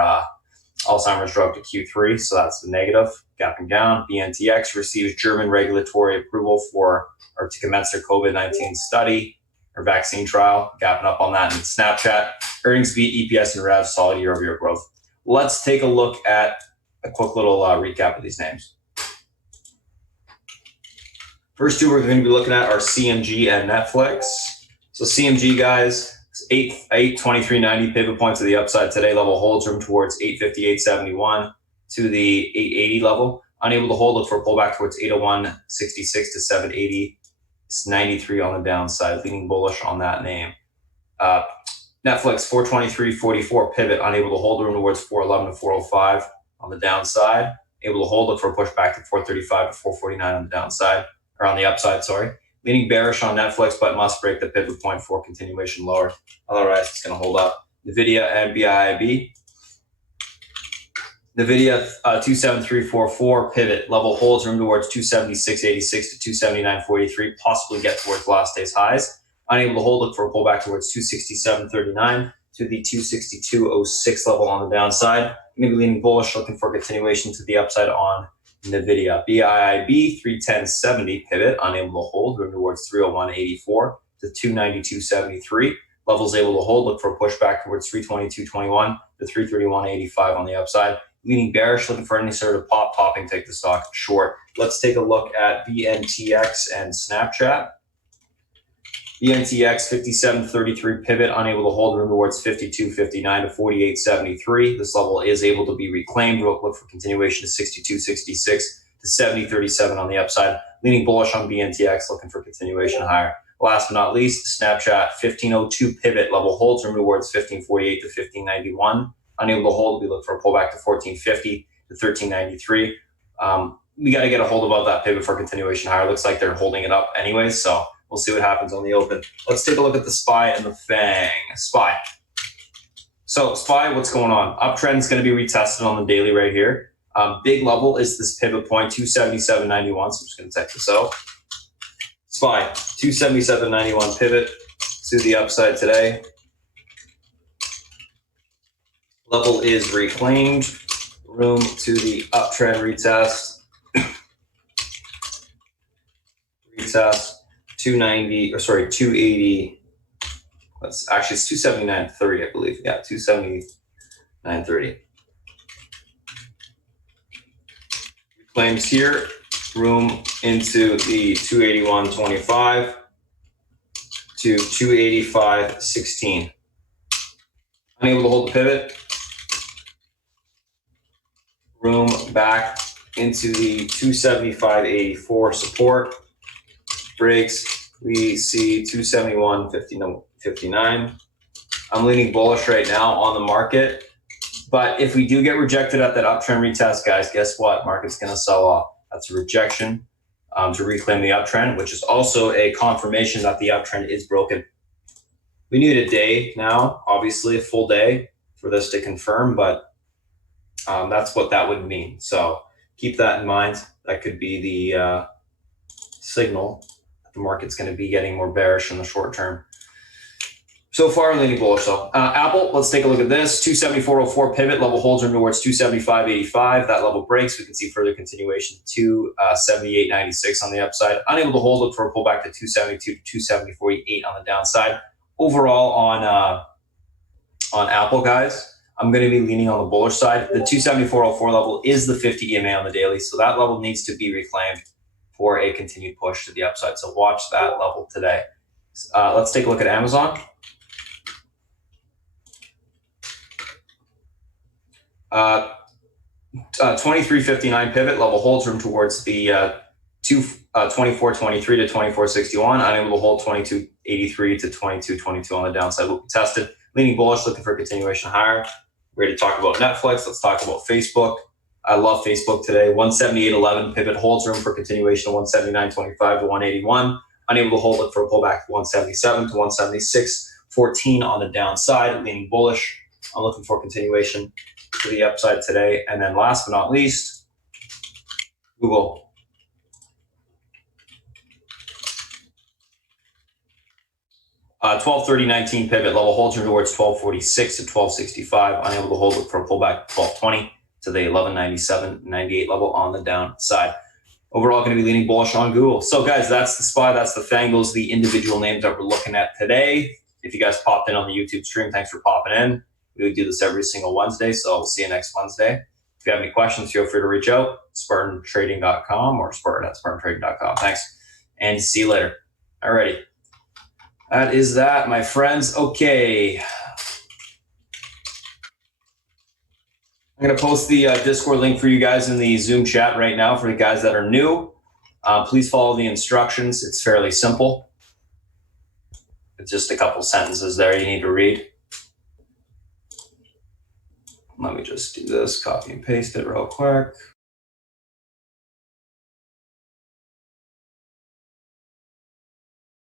Alzheimer's drug to Q3, so that's the negative. Gapping down. BNTX receives German regulatory approval to commence their COVID-19 study or vaccine trial. Gapping up on that. And Snapchat earnings beat, EPS and revs, solid year-over-year growth. Let's take a look at a quick little recap of these names. First two we're going to be looking at are CMG and Netflix. So CMG, guys, 823.90 pivot point to the upside today. Level holds room towards 858.71 to the 880 level. Unable to hold, look for a pullback towards 801.66 to 780. It's 93 on the downside, leaning bullish on that name. Netflix 423.44 pivot, unable to hold, room towards 411 to 405 on the downside. Able to hold, look for a pushback to 435 to 449 on the downside. Or on the upside, sorry. Leaning bearish on Netflix, but must break the pivot point for continuation lower. Otherwise, it's going to hold up. NVIDIA and BIIB. NVIDIA 27344 pivot level holds room towards 276.86 to 279.43, possibly get towards last day's highs. Unable to hold, look for a pullback towards 267.39 to the 262.06 level on the downside. Maybe leaning bullish, looking for continuation to the upside on NVIDIA. BIIB 310.70 pivot, unable to hold, room towards 301.84 to 292.73. Levels able to hold, look for a pushback towards 322.21 to 331.85 on the upside. Leaning bearish, looking for any sort of popping, take the stock short. Let's take a look at BNTX and Snapchat. BNTX 57.33 pivot, unable to hold, room towards 52.59 to 48.73. This level is able to be reclaimed. We'll look for continuation to 62.66 to 70.37 on the upside. Leaning bullish on BNTX, looking for continuation higher. Last but not least, Snapchat 15.02 pivot, level holds, room towards 15.48 to 15.91. Unable to hold, we look for a pullback to 14.50 to 13.93. We got to get a hold above that pivot for continuation higher. Looks like they're holding it up anyways, so we'll see what happens on the open. Let's take a look at the SPY and the FANG. SPY. So SPY, what's going on? Uptrend is going to be retested on the daily right here. Big level is this pivot point, 277.91. So I'm just going to check this out. SPY, 277.91 pivot to the upside today. Level is reclaimed. Room to the uptrend retest. Retest 280. It's 279.30, I believe. Yeah, 279.30. Reclaims here. Room into the 281.25 to 285.16. Unable to hold the pivot. Room back into the 275.84 support. Breaks, we see 271.59. I'm leaning bullish right now on the market. But if we do get rejected at that uptrend retest, guys, guess what? Market's going to sell off. That's a rejection to reclaim the uptrend, which is also a confirmation that the uptrend is broken. We need a day now, obviously a full day for this to confirm, but that's what that would mean. So keep that in mind. That could be the signal that the market's going to be getting more bearish in the short term. So far, leaning bullish though. Apple, let's take a look at this. 274.04 pivot, level holds room towards 275.85. That level breaks. We can see further continuation to 78.96 on the upside. Unable to hold, look for a pullback to 272 to 270.48 on the downside. Overall on Apple, guys, I'm going to be leaning on the bullish side. The 274.04 level is the 50 EMA on the daily, so that level needs to be reclaimed for a continued push to the upside. So watch that level today. Let's take a look at Amazon. 23.59 pivot, level holds room towards the 24.23 to 24.61. Unable to hold 22.83 to 22.22 on the downside. Will be tested. Leaning bullish, looking for continuation higher. We're ready to talk about Netflix. Let's talk about Facebook. I love Facebook today. 178.11 pivot holds room for continuation of 179.25 to 181. Unable to hold, look for a pullback to 177 to 176.14 on the downside. Leaning bullish. I'm looking for continuation to the upside today. And then last but not least, Google. Uh, 12.30.19 pivot, level holds room towards 12.46 to 12.65. Unable to hold, look for a pullback to 12.20 to the 11.97.98 level on the downside. Overall, going to be leaning bullish on Google. So guys, that's the SPY, that's the FANG, those are the individual names that we're looking at today. If you guys popped in on the YouTube stream, thanks for popping in. We would do this every single Wednesday, so we'll see you next Wednesday. If you have any questions, feel free to reach out, SpartanTrading.com or Spartan@SpartanTrading.com. Thanks, and see you later. Alrighty. That is that, my friends. Okay. I'm going to post the Discord link for you guys in the Zoom chat right now for the guys that are new. Please follow the instructions. It's fairly simple. It's just a couple sentences there you need to read. Let me just do this, copy and paste it real quick.